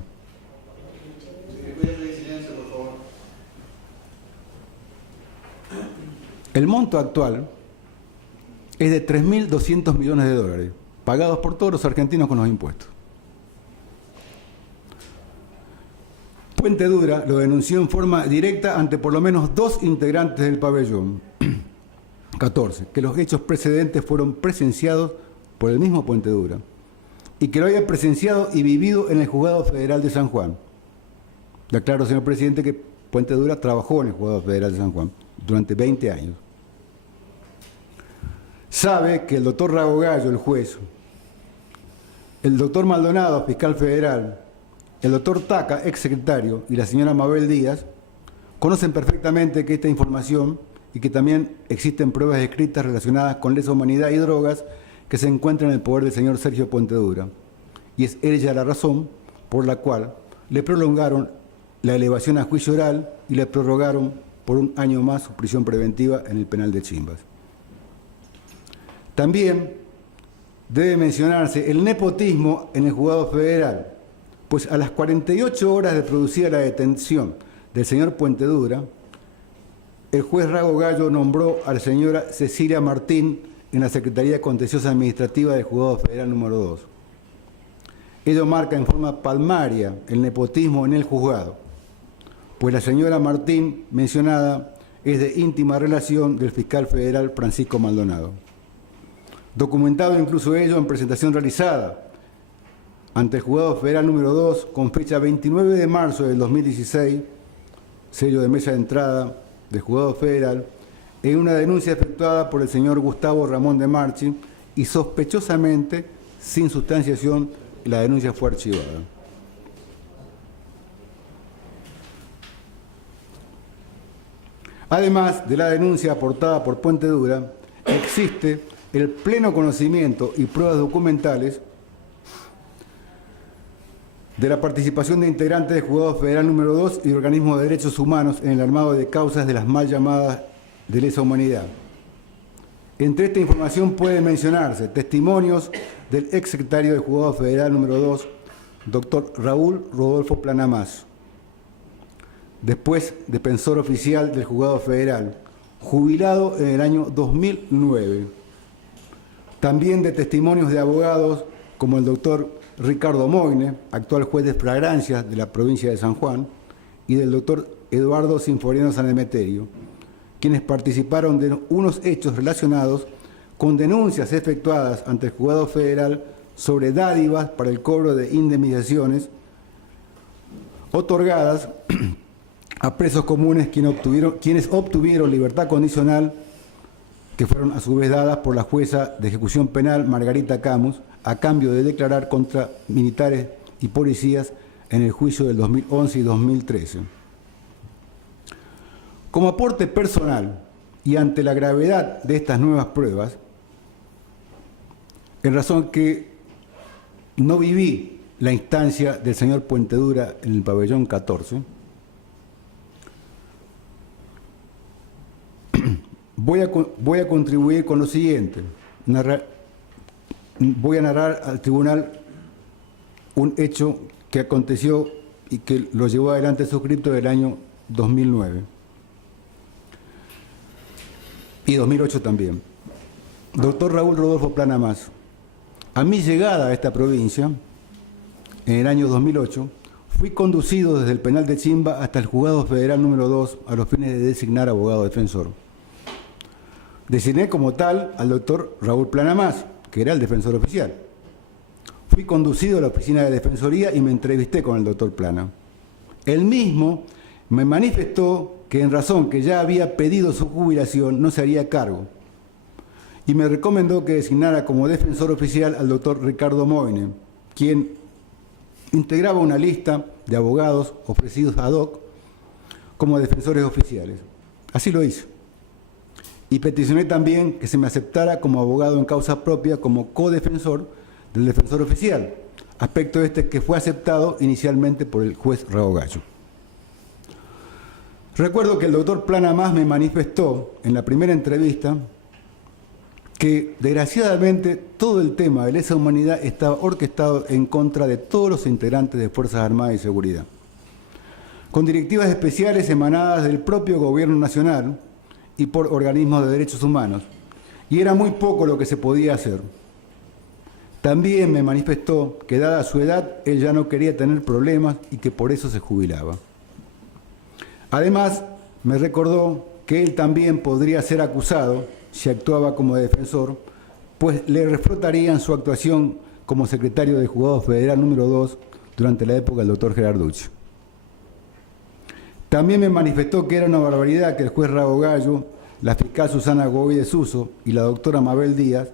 El monto actual es de 3.200 millones de dólares, pagados por todos los argentinos con los impuestos. Puente Dura lo denunció en forma directa ante por lo menos 2 integrantes del pabellón 14, que los hechos precedentes fueron presenciados por el mismo Puente Dura y que lo había presenciado y vivido en el Juzgado Federal de San Juan. Le aclaro, señor presidente, que Puente Dura trabajó en el Juzgado Federal de San Juan durante 20 años. Sabe que el doctor Rago Gallo, el juez, el doctor Maldonado, fiscal federal, el doctor Taca, ex secretario, y la señora Mabel Díaz conocen perfectamente que esta información y que también existen pruebas escritas relacionadas con lesa humanidad y drogas que se encuentran en el poder del señor Sergio Puente Dura. Y es ella la razón por la cual le prolongaron la elevación a juicio oral y le prorrogaron por 1 año más su prisión preventiva en el penal de Chimbas. También debe mencionarse el nepotismo en el juzgado federal, pues a las 48 horas de producida la detención del señor Puente Dura, el juez Rago Gallo nombró a la señora Cecilia Martín en la Secretaría Contenciosa Administrativa del Juzgado Federal número 2. Ello marca en forma palmaria el nepotismo en el juzgado, pues la señora Martín mencionada es de íntima relación del fiscal federal Francisco Maldonado. Documentado incluso ello en presentación realizada ante el Juzgado Federal número 2 con fecha 29 de marzo del 2016, sello de mesa de entrada del Juzgado Federal, en una denuncia efectuada por el señor Gustavo Ramón de Marchi y sospechosamente sin sustanciación la denuncia fue archivada. Además de la denuncia aportada por Puente Dura, existe el pleno conocimiento y pruebas documentales de la participación de integrantes del Juzgado Federal número 2 y organismos de derechos humanos en el armado de causas de las mal llamadas de lesa humanidad. Entre esta información pueden mencionarse testimonios del ex secretario del Juzgado Federal número 2, doctor Raúl Rodolfo Planamás, después defensor oficial del Juzgado Federal, jubilado en el año 2009. También de testimonios de abogados como el doctor Ricardo Moine, actual juez de flagrancias de la provincia de San Juan, y del doctor Eduardo Sinforiano Sanemeterio, quienes participaron de unos hechos relacionados con denuncias efectuadas ante el Juzgado Federal sobre dádivas para el cobro de indemnizaciones otorgadas a presos comunes quienes obtuvieron libertad condicional, que fueron a su vez dadas por la jueza de ejecución penal Margarita Camus, a cambio de declarar contra militares y policías en el juicio del 2011 y 2013. Como aporte personal y ante la gravedad de estas nuevas pruebas, en razón que no viví la instancia del señor Puente Dura en el pabellón 14, voy a contribuir con lo siguiente. Voy a narrar al tribunal un hecho que aconteció y que lo llevó adelante el suscripto del año 2009 y 2008 también. Doctor Raúl Rodolfo Planamás, a mi llegada a esta provincia, en el año 2008, fui conducido desde el penal de Chimba hasta el Juzgado Federal número 2 a los fines de designar abogado defensor. Designé como tal al doctor Raúl Planamás, que era el defensor oficial. Fui conducido a la oficina de Defensoría y me entrevisté con el doctor Plana. Él mismo me manifestó que en razón que ya había pedido su jubilación no se haría cargo y me recomendó que designara como defensor oficial al doctor Ricardo Moine, quien integraba una lista de abogados ofrecidos ad hoc como defensores oficiales. Así lo hice. Y peticioné también que se me aceptara como abogado en causa propia como codefensor del defensor oficial, aspecto este que fue aceptado inicialmente por el juez Rago Gallo. Recuerdo que el doctor Plana Mas me manifestó en la primera entrevista que desgraciadamente todo el tema de lesa humanidad estaba orquestado en contra de todos los integrantes de Fuerzas Armadas y Seguridad, con directivas especiales emanadas del propio gobierno nacional y por organismos de derechos humanos, y era muy poco lo que se podía hacer. También me manifestó que dada su edad, él ya no quería tener problemas y que por eso se jubilaba. Además, me recordó que él también podría ser acusado si actuaba como defensor, pues le reflotarían su actuación como secretario del Juzgado Federal número 2 durante la época del doctor Gerarducci. También me manifestó que era una barbaridad que el juez Rago Gallo, la fiscal Susana Godoy de Suso y la doctora Mabel Díaz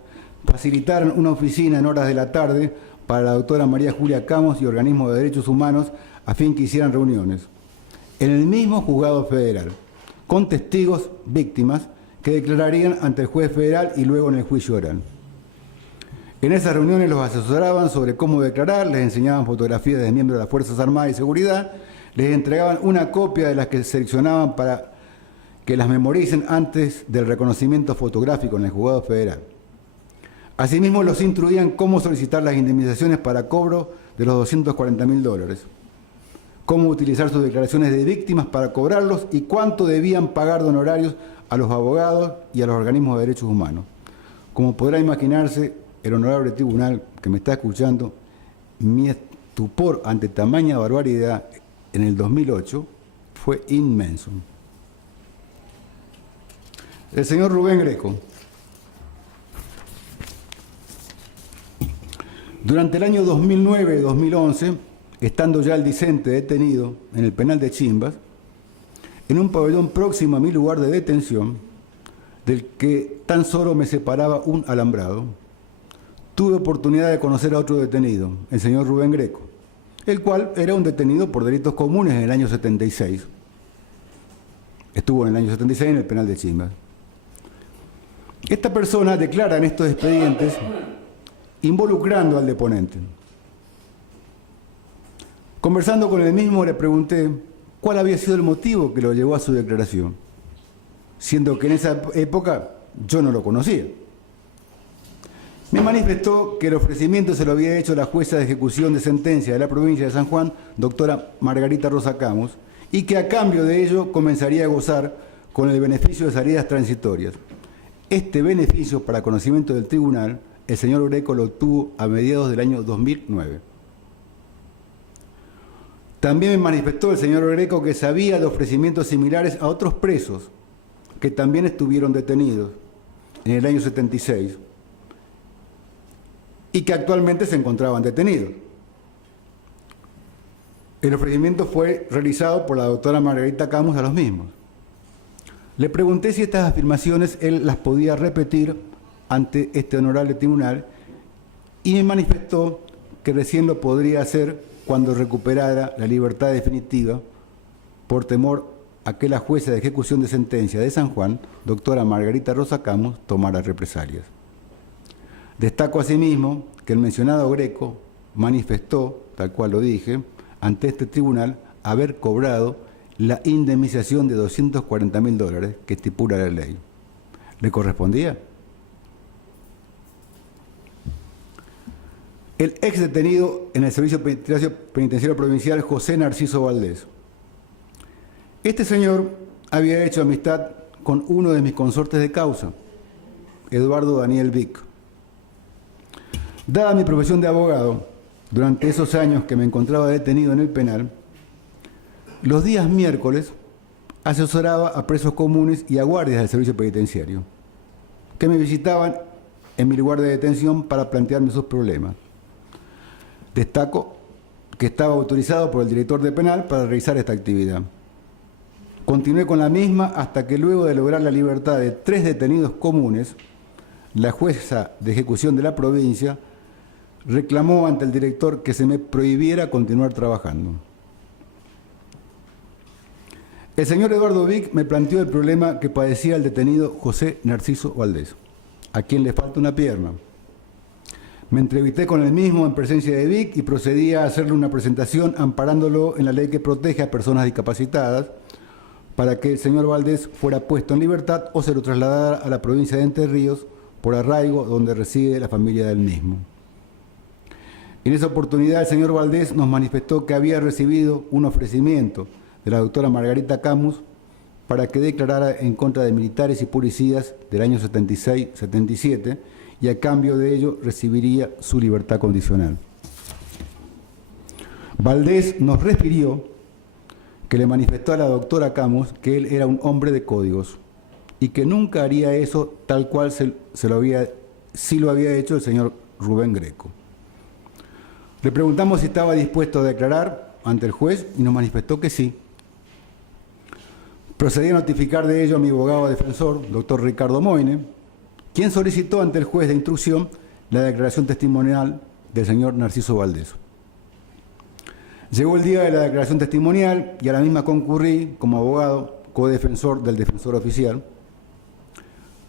facilitaran una oficina en horas de la tarde para la doctora María Julia Camos y organismos de derechos humanos a fin que hicieran reuniones en el mismo Juzgado Federal, con testigos víctimas que declararían ante el juez federal y luego en el juicio oral. En esas reuniones los asesoraban sobre cómo declarar, les enseñaban fotografías de miembros de las Fuerzas Armadas y Seguridad, les entregaban una copia de las que seleccionaban para que las memoricen antes del reconocimiento fotográfico en el Juzgado Federal. Asimismo, los instruían cómo solicitar las indemnizaciones para cobro de los $240.000, cómo utilizar sus declaraciones de víctimas para cobrarlos y cuánto debían pagar de honorarios a los abogados y a los organismos de derechos humanos. Como podrá imaginarse, el honorable tribunal que me está escuchando, mi estupor ante tamaña barbaridad en el 2008 fue inmenso. El señor Rubén Greco. Durante el año 2009-2011, estando ya el discente detenido en el penal de Chimbas, en un pabellón próximo a mi lugar de detención, del que tan solo me separaba un alambrado, tuve oportunidad de conocer a otro detenido, el señor Rubén Greco, el cual era un detenido por delitos comunes en el año 76. Estuvo en el año 76 en el penal de Chimbas. Esta persona declara en estos expedientes involucrando al deponente. Conversando con él mismo le pregunté cuál había sido el motivo que lo llevó a su declaración, siendo que en esa época yo no lo conocía. Me manifestó que el ofrecimiento se lo había hecho la jueza de ejecución de sentencia de la provincia de San Juan, doctora Margarita Rosa Camos, y que a cambio de ello comenzaría a gozar con el beneficio de salidas transitorias. Este beneficio, para conocimiento del tribunal, el señor Greco lo obtuvo a mediados del año 2009. También me manifestó el señor Greco que sabía de ofrecimientos similares a otros presos que también estuvieron detenidos en el año 76 y que actualmente se encontraban detenidos. El ofrecimiento fue realizado por la doctora Margarita Camus a los mismos. Le pregunté si estas afirmaciones él las podía repetir ante este honorable tribunal y me manifestó que recién lo podría hacer cuando recuperara la libertad definitiva por temor a que la jueza de ejecución de sentencia de San Juan, doctora Margarita Rosa Camus, tomara represalias. Destaco asimismo que el mencionado Greco manifestó, tal cual lo dije, ante este tribunal haber cobrado la indemnización de $240.000 que estipula la ley. ¿Le correspondía? El ex detenido en el Servicio Penitenciario Provincial, José Narciso Valdés. Este señor había hecho amistad con uno de mis consortes de causa, Eduardo Daniel Vic. Dada mi profesión de abogado, durante esos años que me encontraba detenido en el penal, los días miércoles asesoraba a presos comunes y a guardias del servicio penitenciario, que me visitaban en mi lugar de detención para plantearme sus problemas. Destaco que estaba autorizado por el director de penal para realizar esta actividad. Continué con la misma hasta que luego de lograr la libertad de 3 detenidos comunes, la jueza de ejecución de la provincia reclamó ante el director que se me prohibiera continuar trabajando. El señor Eduardo Vic me planteó el problema que padecía el detenido José Narciso Valdés, a quien le falta una pierna. Me entrevisté con él mismo en presencia de Vic y procedí a hacerle una presentación amparándolo en la ley que protege a personas discapacitadas para que el señor Valdés fuera puesto en libertad o se lo trasladara a la provincia de Entre Ríos por arraigo donde reside la familia del mismo. En esa oportunidad el señor Valdés nos manifestó que había recibido un ofrecimiento de la doctora Margarita Camus para que declarara en contra de militares y policías del año 76-77 y a cambio de ello recibiría su libertad condicional. Valdés nos refirió que le manifestó a la doctora Camus que él era un hombre de códigos y que nunca haría eso tal cual sí lo había hecho el señor Rubén Greco. Le preguntamos si estaba dispuesto a declarar ante el juez y nos manifestó que sí. Procedí a notificar de ello a mi abogado defensor, doctor Ricardo Moine, quien solicitó ante el juez de instrucción la declaración testimonial del señor Narciso Valdés. Llegó el día de la declaración testimonial y a la misma concurrí como abogado codefensor del defensor oficial,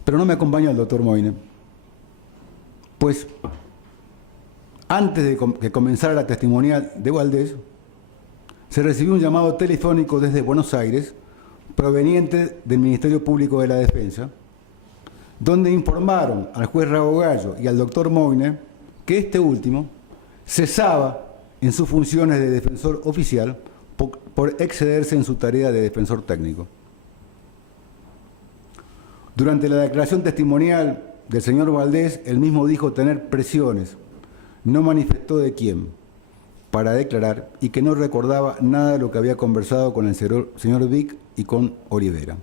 pero no me acompañó el doctor Moine, pues antes de que comenzara la testimonial de Valdés, se recibió un llamado telefónico desde Buenos Aires, proveniente del Ministerio Público de la Defensa, donde informaron al juez Rago Gallo y al doctor Moine que este último cesaba en sus funciones de defensor oficial por excederse en su tarea de defensor técnico. Durante la declaración testimonial del señor Valdés, él mismo dijo tener presiones, no manifestó de quién, para declarar y que no recordaba nada de lo que había conversado con el señor Vic y con Olivera.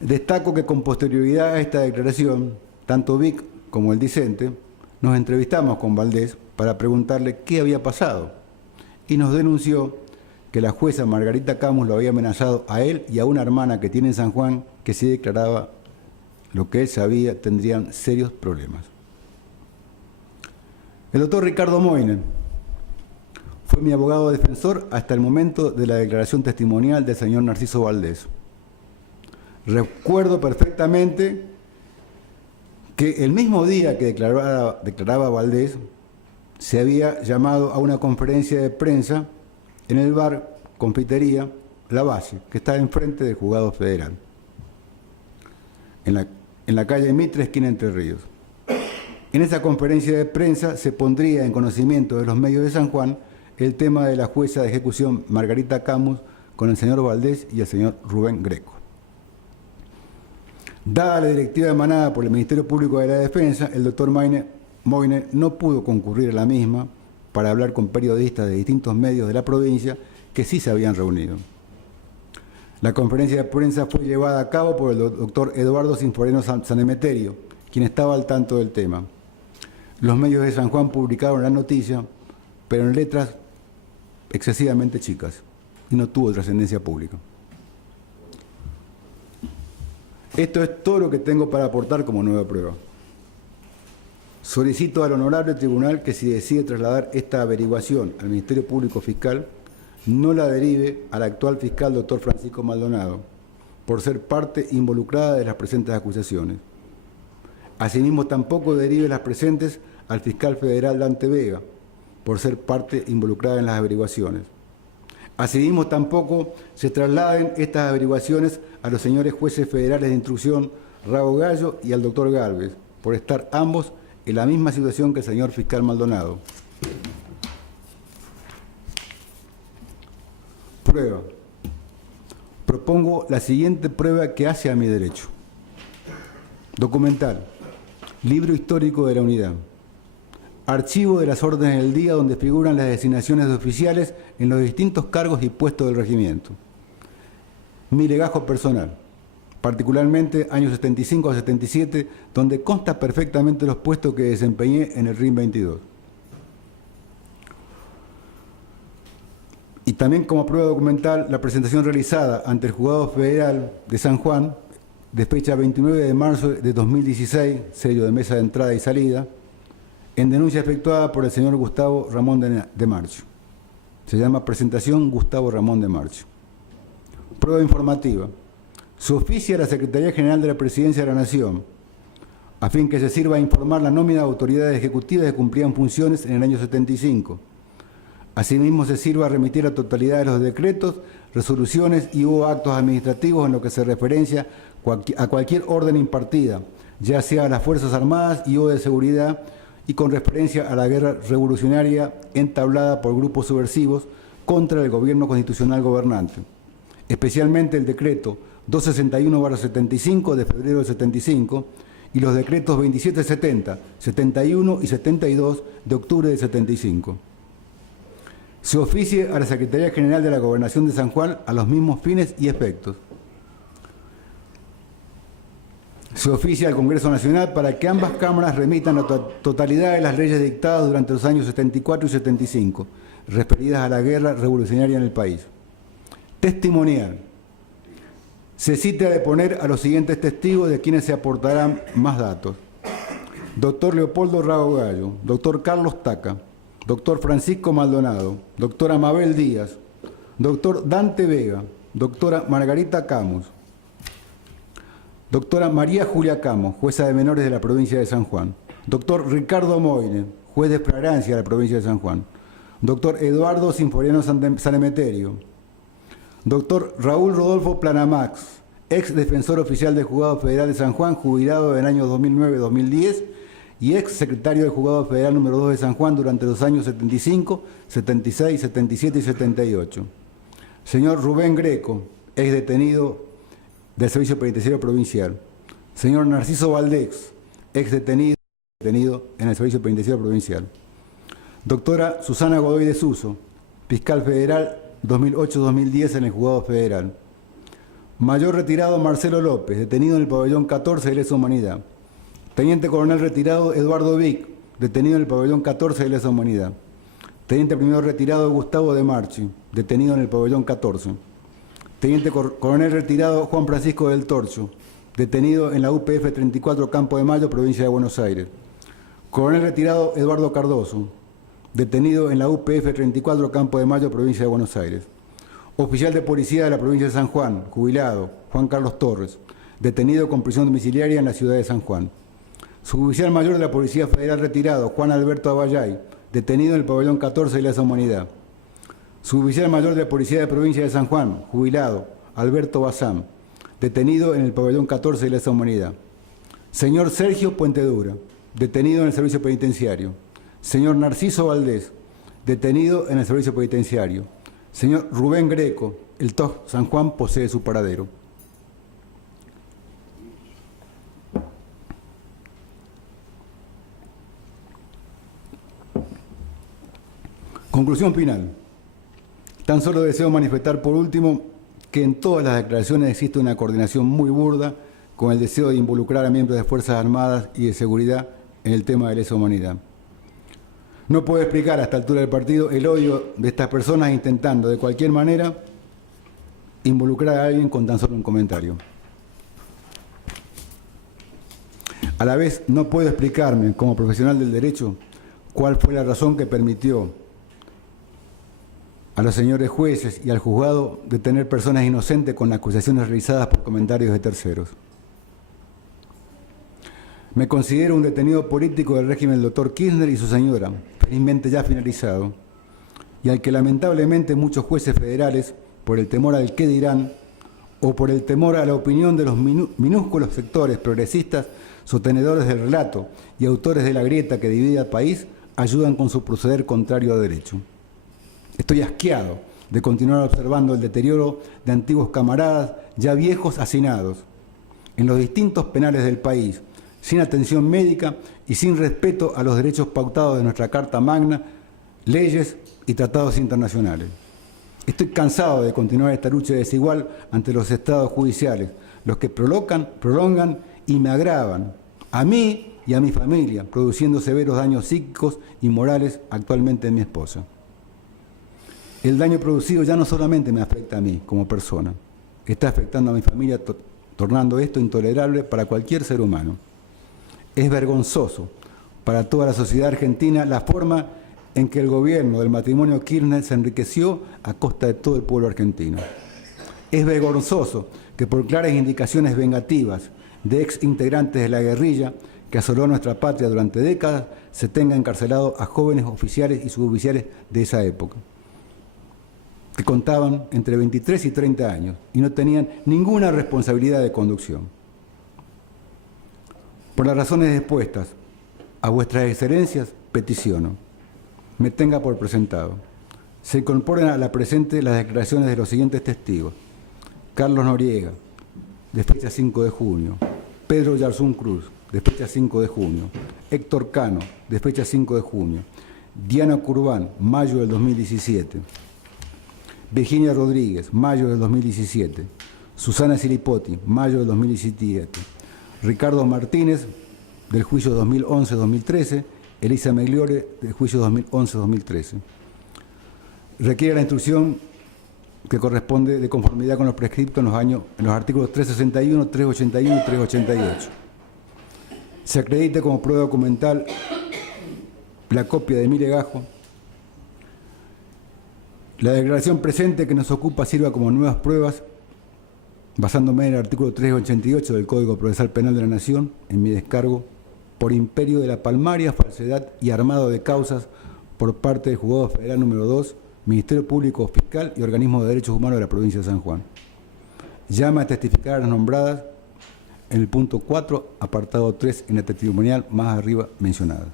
Destaco que con posterioridad a esta declaración, tanto Vic como el discente nos entrevistamos con Valdés para preguntarle qué había pasado y nos denunció que la jueza Margarita Camus lo había amenazado a él y a una hermana que tiene en San Juan que si declaraba lo que él sabía tendrían serios problemas. El doctor Ricardo Moine fue mi abogado defensor hasta el momento de la declaración testimonial del señor Narciso Valdés. Recuerdo perfectamente que el mismo día que declaraba Valdés, se había llamado a una conferencia de prensa en el bar Confitería La Base, que está enfrente del Juzgado Federal, en la calle Mitre, esquina Entre Ríos. En esa conferencia de prensa se pondría en conocimiento de los medios de San Juan el tema de la jueza de ejecución Margarita Camus con el señor Valdés y el señor Rubén Greco. Dada la directiva emanada por el Ministerio Público de la Defensa, el doctor Moine no pudo concurrir a la misma para hablar con periodistas de distintos medios de la provincia que sí se habían reunido. La conferencia de prensa fue llevada a cabo por el doctor Eduardo Sinforeno Sanemeterio, quien estaba al tanto del tema. Los medios de San Juan publicaron la noticia, pero en letras excesivamente chicas, y no tuvo trascendencia pública. Esto es todo lo que tengo para aportar como nueva prueba. Solicito al honorable tribunal que si decide trasladar esta averiguación al Ministerio Público Fiscal, no la derive al actual fiscal doctor Francisco Maldonado, por ser parte involucrada de las presentes acusaciones. Asimismo, tampoco derive las presentes al fiscal federal Dante Vega, por ser parte involucrada en las averiguaciones. Asimismo, tampoco se trasladen estas averiguaciones a los señores jueces federales de instrucción Rago Gallo y al doctor Gálvez, por estar ambos en la misma situación que el señor fiscal Maldonado. Prueba. Propongo la siguiente prueba que hace a mi derecho. Documental. Libro histórico de la unidad. Archivo de las órdenes del día donde figuran las designaciones de oficiales en los distintos cargos y puestos del regimiento. Mi legajo personal, particularmente años 75 a 77, donde consta perfectamente los puestos que desempeñé en el RIM 22. Y también como prueba documental, la presentación realizada ante el Juzgado Federal de San Juan, de fecha 29 de marzo de 2016, sello de mesa de entrada y salida, en denuncia efectuada por el señor Gustavo Ramón de Marcho. Se llama presentación Gustavo Ramón de Marcho. Prueba informativa. Se oficia a la Secretaría General de la Presidencia de la Nación, a fin que se sirva a informar la nómina de autoridades ejecutivas que cumplían funciones en el año 75. Asimismo, se sirva a remitir la totalidad de los decretos, resoluciones y o actos administrativos en lo que se referencia a cualquier orden impartida, ya sea a las Fuerzas Armadas y o de seguridad, y con referencia a la guerra revolucionaria entablada por grupos subversivos contra el gobierno constitucional gobernante, especialmente el decreto 261/75 de febrero del 75 y los decretos 2770, 71 y 72 de octubre del 75. Se oficie a la Secretaría General de la Gobernación de San Juan a los mismos fines y efectos. Se oficia al Congreso Nacional para que ambas cámaras remitan la totalidad de las leyes dictadas durante los años 74 y 75, referidas a la guerra revolucionaria en el país. Testimonial. Se cita a deponer a los siguientes testigos, de quienes se aportarán más datos: doctor Leopoldo Rago Gallo, doctor Carlos Taca, doctor Francisco Maldonado, doctora Mabel Díaz, doctor Dante Vega, doctora Margarita Camus, doctora María Julia Camus, jueza de menores de la provincia de San Juan, doctor Ricardo Moine, juez de flagrancia de la provincia de San Juan, doctor Eduardo Sinforiano Sanemeterio, doctor Raúl Rodolfo Planamax, ex defensor oficial del Juzgado Federal de San Juan, jubilado en el año 2009-2010, y ex secretario del Juzgado Federal número 2 de San Juan durante los años 75, 76, 77 y 78. Señor Rubén Greco, ex detenido del Servicio Penitenciario Provincial. Señor Narciso Valdés, ex detenido en el Servicio Penitenciario Provincial. Doctora Susana Godoy de Suso, fiscal federal 2008-2010 en el Juzgado Federal. Mayor retirado Marcelo López, detenido en el pabellón 14 de Lesa Humanidad. Teniente coronel retirado Eduardo Vic, detenido en el pabellón 14 de Lesa Humanidad. Teniente primero retirado Gustavo de Marchi, detenido en el pabellón 14. Teniente coronel retirado Juan Francisco del Torcho, detenido en la UPF 34 Campo de Mayo, provincia de Buenos Aires. Coronel retirado Eduardo Cardoso, detenido en la UPF 34 Campo de Mayo, provincia de Buenos Aires. Oficial de policía de la provincia de San Juan, jubilado, Juan Carlos Torres, detenido con prisión domiciliaria en la ciudad de San Juan. Suboficial mayor de la Policía Federal retirado, Juan Alberto Abayay, detenido en el pabellón 14 de Lesa Humanidad. Suboficial mayor de la Policía de Provincia de San Juan, jubilado, Alberto Bazán, detenido en el pabellón 14 de Lesa Humanidad. Señor Sergio Puentedura, detenido en el servicio penitenciario. Señor Narciso Valdés, detenido en el servicio penitenciario. Señor Rubén Greco, el TOC San Juan posee su paradero. Conclusión final. Tan solo deseo manifestar por último que en todas las declaraciones existe una coordinación muy burda con el deseo de involucrar a miembros de Fuerzas Armadas y de Seguridad en el tema de lesa humanidad. No puedo explicar a esta altura del partido el odio de estas personas intentando de cualquier manera involucrar a alguien con tan solo un comentario. A la vez no puedo explicarme como profesional del derecho cuál fue la razón que permitió a los señores jueces y al juzgado detener personas inocentes con acusaciones realizadas por comentarios de terceros. Me considero un detenido político del régimen del doctor Kirchner y su señora, felizmente ya finalizado, y al que lamentablemente muchos jueces federales, por el temor al qué dirán, o por el temor a la opinión de los minúsculos sectores progresistas, sostenedores del relato y autores de la grieta que divide al país, ayudan con su proceder contrario a derecho. Estoy asqueado de continuar observando el deterioro de antiguos camaradas ya viejos hacinados en los distintos penales del país, sin atención médica y sin respeto a los derechos pautados de nuestra Carta Magna, leyes y tratados internacionales. Estoy cansado de continuar esta lucha desigual ante los estados judiciales, los que prolongan y me agravan, a mí y a mi familia, produciendo severos daños psíquicos y morales actualmente en mi esposa. El daño producido ya no solamente me afecta a mí como persona, está afectando a mi familia, tornando esto intolerable para cualquier ser humano. Es vergonzoso para toda la sociedad argentina la forma en que el gobierno del matrimonio Kirchner se enriqueció a costa de todo el pueblo argentino. Es vergonzoso que por claras indicaciones vengativas de ex integrantes de la guerrilla que asoló nuestra patria durante décadas, se tenga encarcelado a jóvenes oficiales y suboficiales de esa época, que contaban entre 23 y 30 años y no tenían ninguna responsabilidad de conducción. Por las razones expuestas a vuestras excelencias, peticiono, me tenga por presentado. Se incorporan a la presente las declaraciones de los siguientes testigos: Carlos Noriega, de fecha 5 de junio, Pedro Yarzún Cruz, de fecha 5 de junio, Héctor Cano, de fecha 5 de junio, Diana Curbán, mayo del 2017, Virginia Rodríguez, mayo del 2017, Susana Silipotti, mayo del 2017, Ricardo Martínez, del juicio 2011-2013, Elisa Megliore, del juicio 2011-2013. Requiere la instrucción que corresponde de conformidad con los prescriptos en los artículos 361, 381 y 388. Se acredite como prueba documental la copia de mi legajo. La declaración presente que nos ocupa sirva como nuevas pruebas, basándome en el artículo 388 del Código Procesal Penal de la Nación, en mi descargo por imperio de la palmaria, falsedad y armado de causas por parte del Juzgado Federal número 2, Ministerio Público Fiscal y Organismo de Derechos Humanos de la provincia de San Juan. Llama a testificar a las nombradas en el punto 4, apartado 3, en la testimonial más arriba mencionada.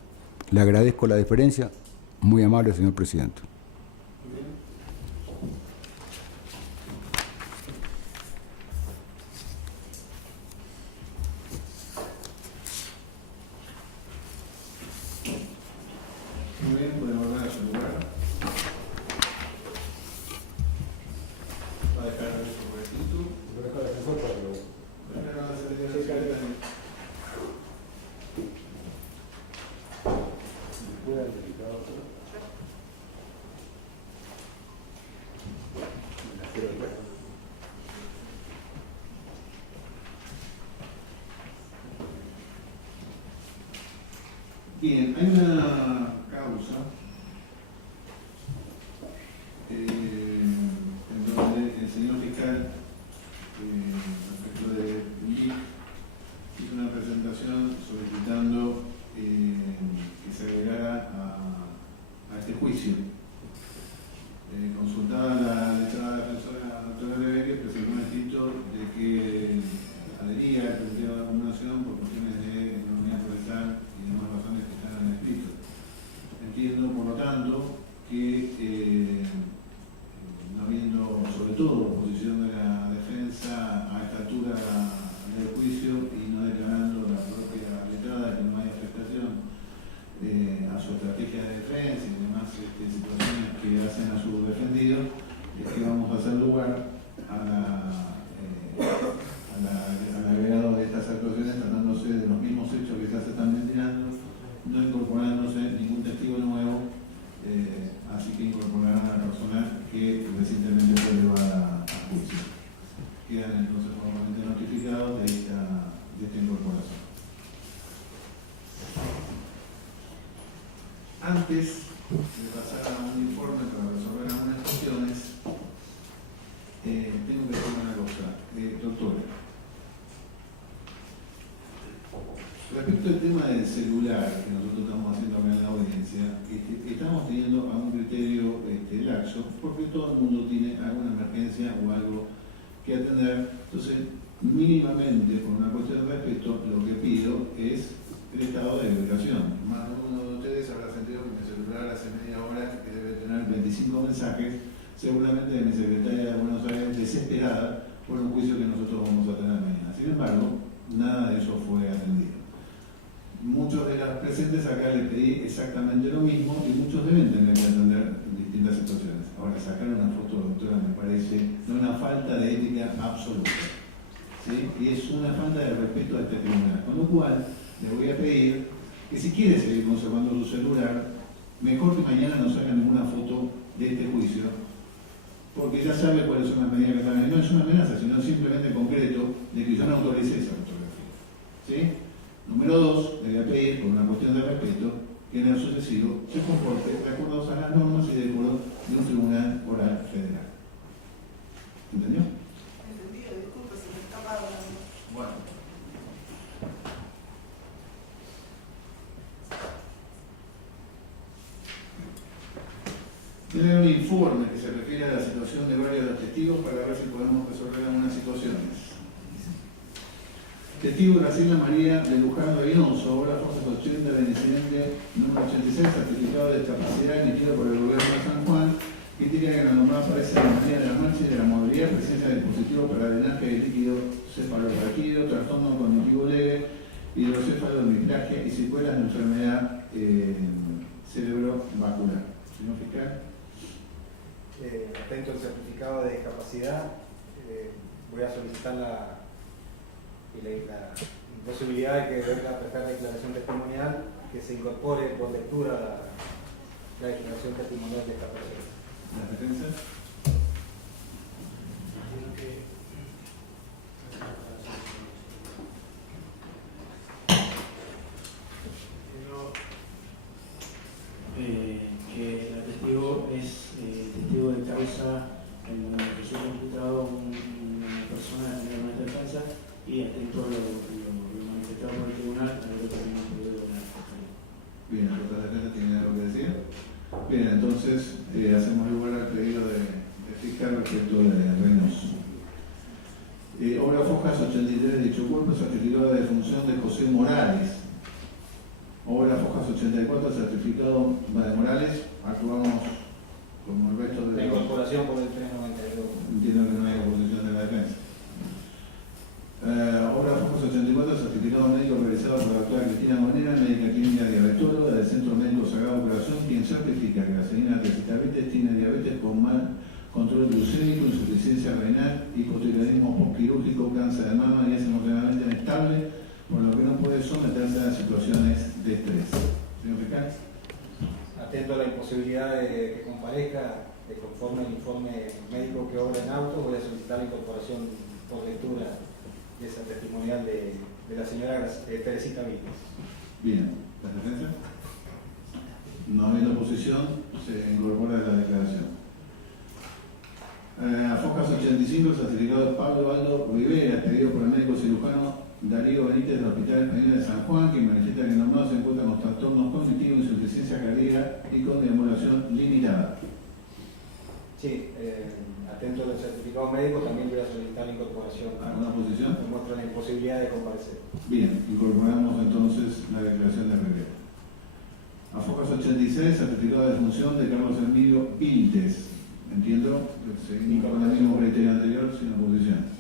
Le agradezco la deferencia. Muy amable, señor presidente. Muy bien, podemos volver a su lugar. Va a dejar su rectitud. Voy a dejar el asesor para luego. Primero la secretaria. Bien, hay una causa en donde el señor fiscal, respecto de MIC, hizo una presentación solicitando que se agregara a este juicio. Consultada la letrada defensora doctora Lebeque, presentó un escrito de que adhería al criterio de acumulación por cuestiones de economía procesal y demás razones que están en el escrito. Entiendo, por lo tanto, que no habiendo, sobre todo, oposición de la defensa a esta altura del juicio y no declarando la propia letrada que no hay afectación a su estrategia de defensa y demás situaciones que hacen a su defendido, es que vamos a hacer lugar al agregado de estas actuaciones, tratándose de los mismos hechos que ya se están ventilando, no incorporándose ningún testigo nuevo, así que incorporarán a la persona que recientemente fue llevada a juicio. Quedan entonces formalmente notificados de esta incorporación. Antes de pasar a un informe para resolver algunas cuestiones, tengo que decir una cosa. Doctora, respecto al tema del celular que nosotros estamos haciendo acá en la audiencia, estamos teniendo a un criterio laxo, porque todo el mundo tiene alguna emergencia o algo que atender. Entonces, mínimamente, por una cuestión de respeto, lo que pido es el estado de ubicación. Más de uno de ustedes habrá sentido que mi celular hace media hora que debe tener 25 mensajes, seguramente de mi secretaria de Buenos Aires, desesperada por un juicio que nosotros vamos a tener mañana. Sin embargo, nada de eso fue atendido. Muchos de los presentes acá les pedí exactamente lo mismo y muchos deben tener que atender distintas situaciones. Ahora, sacar una foto, doctora, me parece una falta de ética absoluta, ¿sí? Y es una falta de respeto a este tribunal. Con lo cual, le voy a pedir que si quiere seguir conservando su celular, mejor que mañana no saque ninguna foto de este juicio, porque ya sabe cuáles son las medidas que están. No es una amenaza, sino simplemente en concreto de que yo no autoricé esa fotografía, ¿sí? Número 2, le voy a pedir, por una cuestión de respeto, que en el sucesivo se comporte de acuerdo a las normas y de acuerdo de un tribunal oral federal. ¿Entendió? Tiene un informe que se refiere a la situación de varios de los testigos para ver si podemos resolver algunas situaciones. Testigo Graciela María de Luján Reynoso, obra Fosas 80 del incidente número 86, certificado de discapacidad emitido por el gobierno de San Juan, que indica que la normal aparece en la manera de la marcha y de la movilidad, presencia de dispositivos para drenaje de líquido cefalorraquídeo, trastorno cognitivo leve, hidrocefalomicragia y secuelas de enfermedad cerebrovascular. Señor fiscal. Atento al certificado de discapacidad, voy a solicitar la posibilidad de que venga a prestar declaración testimonial, que se incorpore por lectura la declaración testimonial de esta persona. ¿La defensa? Que el testigo es testigo de causa en la que yo he imputado una persona de una defensa y atento a lo manifestado por el tribunal, a lo que también podido donar. Bien, ¿la defensa tiene algo que decir? Bien, entonces hacemos lugar al pedido de fiscal respecto de Reynoso. Obra Fojas 83 de dicho cuerpo, certificado de defunción de José Morales. Obra Fojas 84, certificado de Morales. Actuamos como el resto de la incorporación por el 392. Entiendo que no hay oposición de la defensa. Obra Fojas 84, certificado médico realizado por la doctora Cristina Monera, médica clínica diabetóloga del Centro Médico Sagrado Corazón, quien certifica que la señora Tesitavites tiene diabetes con mal control glucémico, insuficiencia renal, hipotiroidismo postquirúrgico, cáncer de mama y es emocionalmente inestable, por lo que no puede someterse a situaciones de estrés. Señor fiscal. Atento a la imposibilidad de que comparezca, conforme al informe médico que obra en auto, voy a solicitar la incorporación por lectura de esa testimonial de la señora Teresita Vites. Bien, ¿la defensa? No habiendo oposición, se incorpora la declaración. A Focas 85, certificado de Pablo Aldo Rivera, pedido por el médico cirujano Darío Benítez del Hospital Español de San Juan, que manifiesta que nombrado se encuentra con trastornos cognitivos, insuficiencia cardíaca y con deambulación limitada. Sí, atento a los certificados médicos, también voy a solicitar la incorporación. ¿Alguna oposición? Demuestra la imposibilidad de comparecer. Bien, incorporamos entonces la declaración de Rivera. A Focas 86, certificado de defunción de Carlos Emilio Viltes. Entiendo que seguimos con el mismo criterio anterior, sin oposición.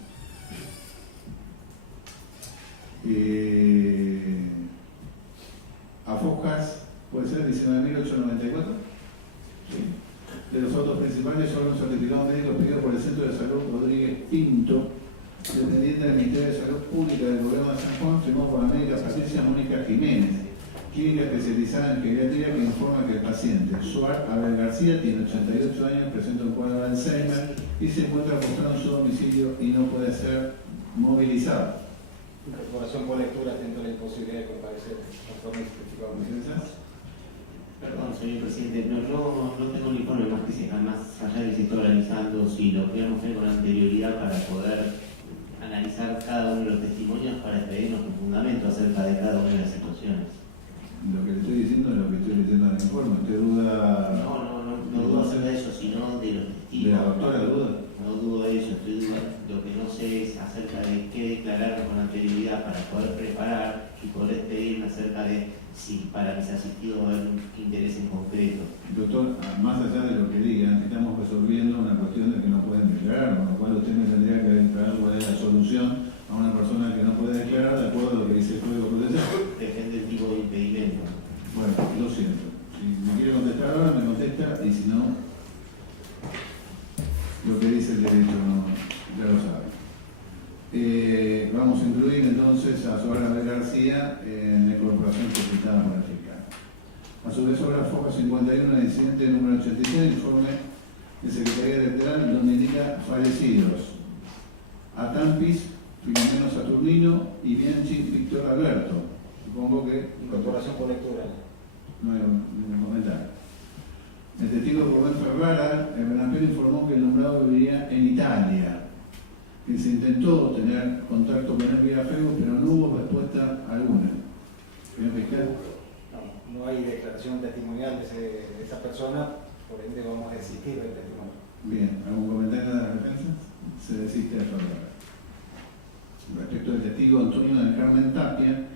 A Focas, puede ser 19.894. Sí. De los autos principales son los certificados médicos pedidos por el Centro de Salud Rodríguez Pinto, dependiente del Ministerio de Salud Pública del Gobierno de San Juan, firmado por la médica Patricia Mónica Jiménez, clínica especializada en geriatría, que informa que el paciente Suar Abel García tiene 88 años, presenta un cuadro de Alzheimer y se encuentra postrado en su domicilio y no puede ser movilizado. Incorporación por lectura, atento a la imposibilidad de comparecer conforme al certificado médico. Perdón, señor presidente, no tengo un informe más que más allá de que se está organizando, si lo queremos hacer con anterioridad para poder analizar cada uno de los testimonios para expedirnos con fundamento acerca de cada una de las situaciones. Lo que le estoy diciendo es lo que estoy leyendo en el informe. ¿Usted duda? No dudo acerca de eso, sino de los testigos. ¿De la doctora duda? No dudo de eso, estoy dudando. Lo que no sé es acerca de qué declarar con anterioridad para poder preparar y poder pedirme acerca de si para mis asistidos va a haber un interés en concreto. Doctor, más allá de lo que digan, estamos resolviendo una cuestión de que no pueden declarar, con lo cual usted me tendría que declarar cuál es la solución a una persona que no puede declarar de acuerdo a lo que dice el Código Prudicial. Depende del tipo de impedimento. Bueno, lo siento. Si me quiere contestar ahora, me contesta, y si no, lo que dice el derecho ya lo sabe. Vamos a incluir entonces a Suar Abel García en la incorporación solicitada por el fiscal. A su vez, obra Foca 51, el incidente número 86, informe de Secretaría Electoral, donde indica fallecidos: Atampis, Filomeno Saturnino y Bianchi Víctor Alberto. Supongo que Incorporación por lectura. no hay ningún comentario. El testigo Rubén Ferrara, el Benapel, informó que el nombrado viviría en Italia, que se intentó tener contacto con él vía Facebook, pero no hubo respuesta alguna. Señor fiscal. No hay declaración testimonial de esa persona, por ende vamos a desistir del testimonio. Bien, ¿algún comentario de la defensa? Se desiste de hablar. Respecto del testigo Antonio del Carmen Tapia,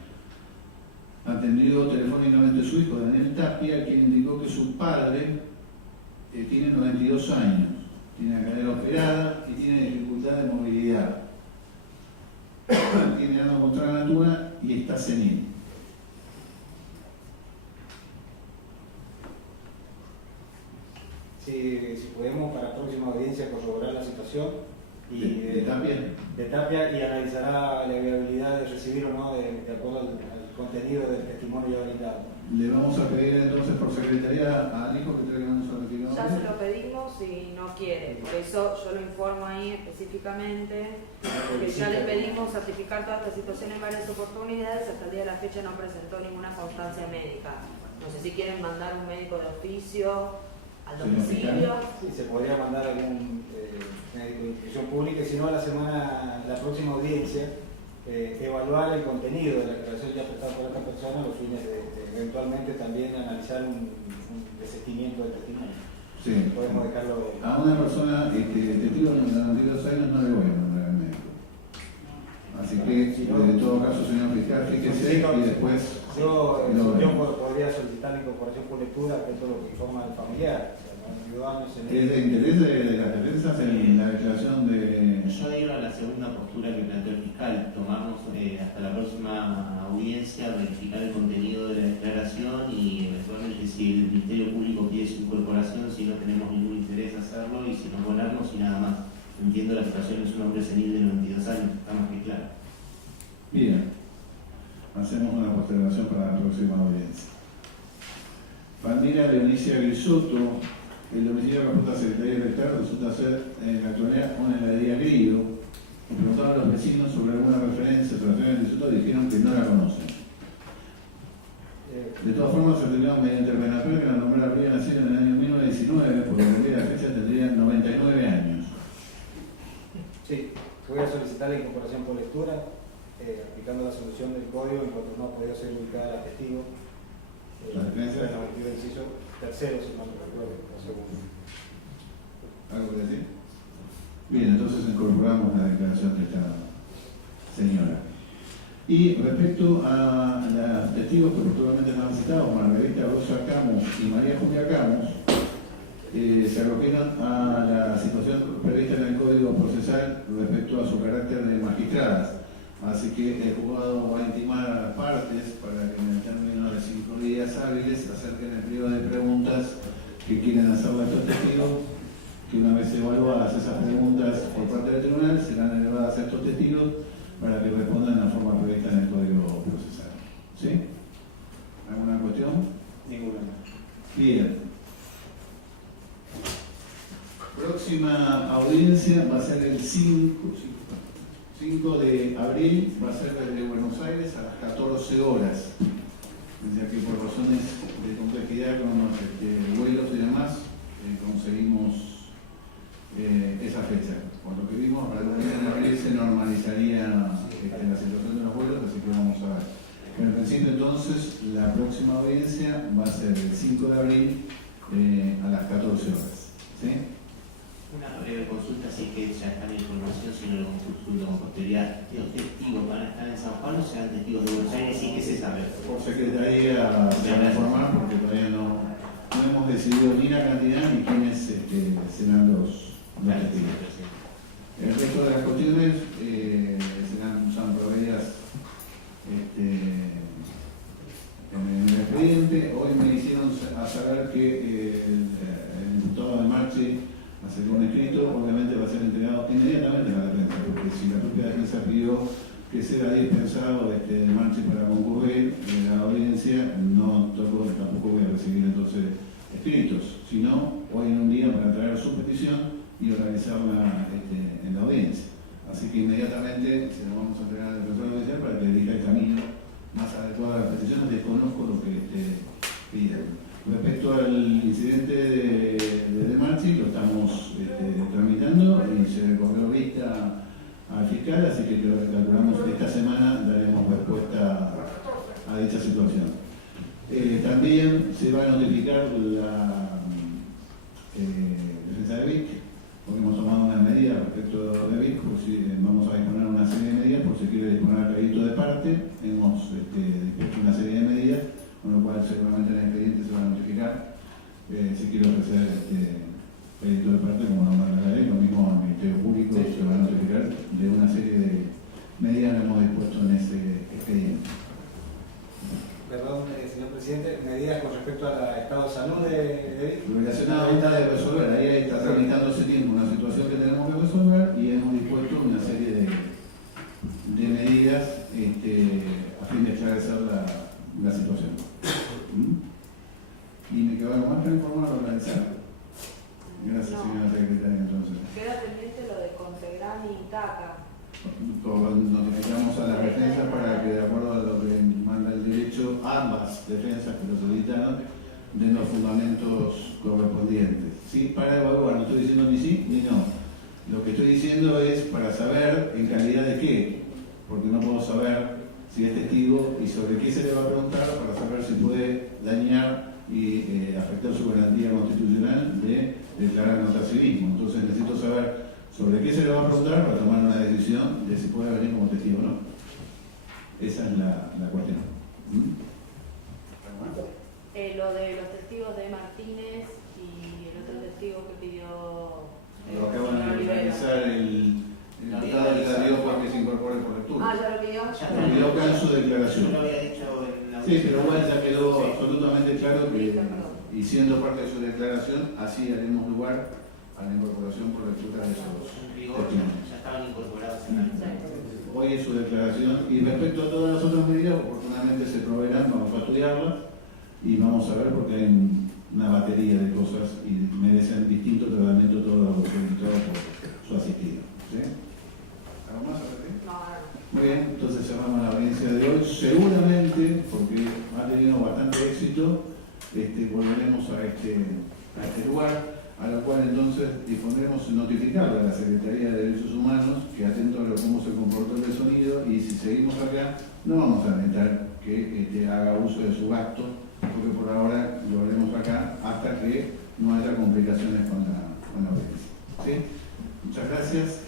atendió telefónicamente a su hijo Daniel Tapia, quien indicó que su padre tiene 92 años, tiene la cadera operada y tiene dificultad de movilidad. Tiene ano contra la natura y está senil. Si podemos para la próxima audiencia corroborar la situación y ¿De Tapia? de Tapia y analizará la viabilidad de recibir o no de acuerdo al contenido del testimonio ya brindado. Le vamos a pedir entonces por secretaría al hijo que traiga un certificado. Ya se lo pedimos y no quiere, por eso yo lo informo ahí específicamente, que ya le pedimos certificar toda esta situación en varias oportunidades, hasta el día de la fecha no presentó ninguna constancia médica. No sé si quieren mandar un médico de oficio al domicilio. Sí, se podría mandar algún médico de institución pública y si no la próxima audiencia, evaluar el contenido de la declaración ya prestada por esta persona a los fines de eventualmente también analizar un desistimiento del testimonio. Sí. Podemos dejarlo A una persona, testigo de 92 años, no le voy a mandar al médico. Así que, en todo caso, señor fiscal, fíjese y después... Yo podría solicitar la incorporación por lectura, que es lo que informa el familiar. ¿Es de interés de las defensas en la declaración de...? Yo adhiero a la segunda postura que planteó el fiscal, tomarnos hasta la próxima audiencia, verificar el contenido de la declaración y eventualmente si el Ministerio Público quiere su incorporación, si no tenemos ningún interés hacerlo y si no ponernos y nada más. Entiendo la situación, es un hombre senil de 92 años, está más que claro. Bien, hacemos una postergación para la próxima audiencia. Pandina Leonicia Grisotto. El domicilio que apunta a Secretaría Electoral resulta ser en la actualidad una heladería Grillo. Preguntaron a los vecinos sobre alguna referencia sobre la señora Grisotto y dijeron que no la conocen. De todas formas, se determinó mediante el Renaper que la nombrada habría nacido en el año 1919, por lo que la fecha tendría 99 años. Sí, voy a solicitar la incorporación por lectura, aplicando la solución del código en cuanto no ha podido ser ubicada la testigo. ¿La defensa? El inciso tercero, si no me recuerdo, o segundo. ¿Algo que decir? Bien, entonces incorporamos la declaración de esta señora. Y respecto a los testigos que oportunamente nos han citado, Margarita Rosa Camus y María Julia Camus, se acogieron a la situación prevista en el Código Procesal respecto a su carácter de magistradas. Así que el juzgado va a intimar a las partes para que en el término de 5 días hábiles acerquen el pliego de preguntas que quieren hacerle a estos testigos, que una vez evaluadas esas preguntas por parte del tribunal serán elevadas a estos testigos para que respondan de la forma prevista en el Código Procesal. ¿Sí? ¿Alguna cuestión? Ninguna. Bien. Próxima audiencia va a ser el 5 de abril, va a ser desde Buenos Aires a las 14 horas. Ya que por razones de complejidad con los vuelos y demás, conseguimos esa fecha. Por lo que vimos, para el día de abril se normalizaría la situación de los vuelos, así que vamos a ver. Pero en principio entonces, la próxima audiencia va a ser el 5 de abril a las 14 horas. ¿Sí? Una breve consulta, así que ya está la información, si no lo consulto con posterioridad. ¿Los testigos van a estar en San Juan o serán testigos de Buenos Aires y qué se sabe? Por secretaría se va a informar porque todavía no hemos decidido ni la cantidad ni quiénes serán los testigos. El resto de las cuestiones son proveídas en el expediente. Hoy me hicieron saber que el diputado de Marchi hacer un escrito, obviamente va a ser entregado inmediatamente a la defensa, porque si la propia defensa pidió que sea dispensado el Marchi para concurrir en la audiencia, tampoco voy a recibir entonces escritos, sino hoy en un día para traer su petición y organizarla en la audiencia. Así que inmediatamente se lo vamos a entregar al defensor audiencial para que elija el camino más adecuado a las peticiones. Desconozco lo que piden. Respecto al incidente de Marchi, lo estamos tramitando y se le cobró vista al fiscal, así que calculamos que esta semana daremos respuesta a dicha situación. También se va a notificar respecto de BIC, pues sí, vamos a disponer una serie de medidas, por si quiere disponer crédito de parte, hemos dispuesto una serie de medidas, con lo cual seguramente en el expediente se va a notificar si quiere ofrecer crédito de parte como normal de la ley, lo mismo al Ministerio Público se va a notificar de una serie de medidas que hemos dispuesto en ese expediente. Perdón, señor presidente, medidas con respecto al estado de salud de Lo relacionado está de resolver, ahí está tramitando ese tiempo una situación que tenemos que resolver y hemos dispuesto una serie de medidas a fin de esclarecer la situación. ¿Y me quedó algo más para informar o organizar? Gracias, señora secretaria, entonces. Queda pendiente lo de Contegran y TACA. Notificamos a las defensas para que, de acuerdo a lo que manda el derecho, ambas defensas que lo solicitaron den los fundamentos correspondientes. ¿Sí? Para evaluar, no estoy diciendo ni sí ni no. Lo que estoy diciendo es para saber en calidad de qué, porque no puedo saber si es testigo y sobre qué se le va a preguntar para saber si puede dañar y afectar su garantía constitucional de declarar notarialismo. Entonces necesito saber sobre qué se le va a preguntar para tomar una decisión de si puede venir como testigo o no. Esa es la cuestión. Lo de los testigos de Martínez y el otro testigo que pidió Lo acaban de organizar el diputado de la dio para que se incorpore por lectura. Ah, ya lo pidió. Lo pidió acá en su declaración. Yo lo había dicho en la Sí, pero bueno, ya quedó Sí. absolutamente claro que, Listo, perdón. y siendo parte de su declaración, así haremos lugar a la incorporación por lectura de esos en rigor testimonios. ya estaban incorporados en la Hoy es su declaración y respecto a todas las otras medidas, oportunamente se proveerán, vamos a estudiarlas y vamos a ver porque hay una batería de cosas y merecen distinto tratamiento todo lo solicitado por su asistido. ¿Sí? ¿Algo más a repetir? No, no. Muy bien, entonces cerramos la audiencia de hoy. Seguramente, porque ha tenido bastante éxito, volveremos a este lugar, a la cual entonces dispondremos notificarle a la Secretaría de Derechos Humanos que atento a cómo se comportó el sonido y si seguimos acá no vamos a necesitar que haga uso de su gasto porque por ahora lo haremos acá hasta que no haya complicaciones con la audiencia. ¿Sí? Muchas gracias.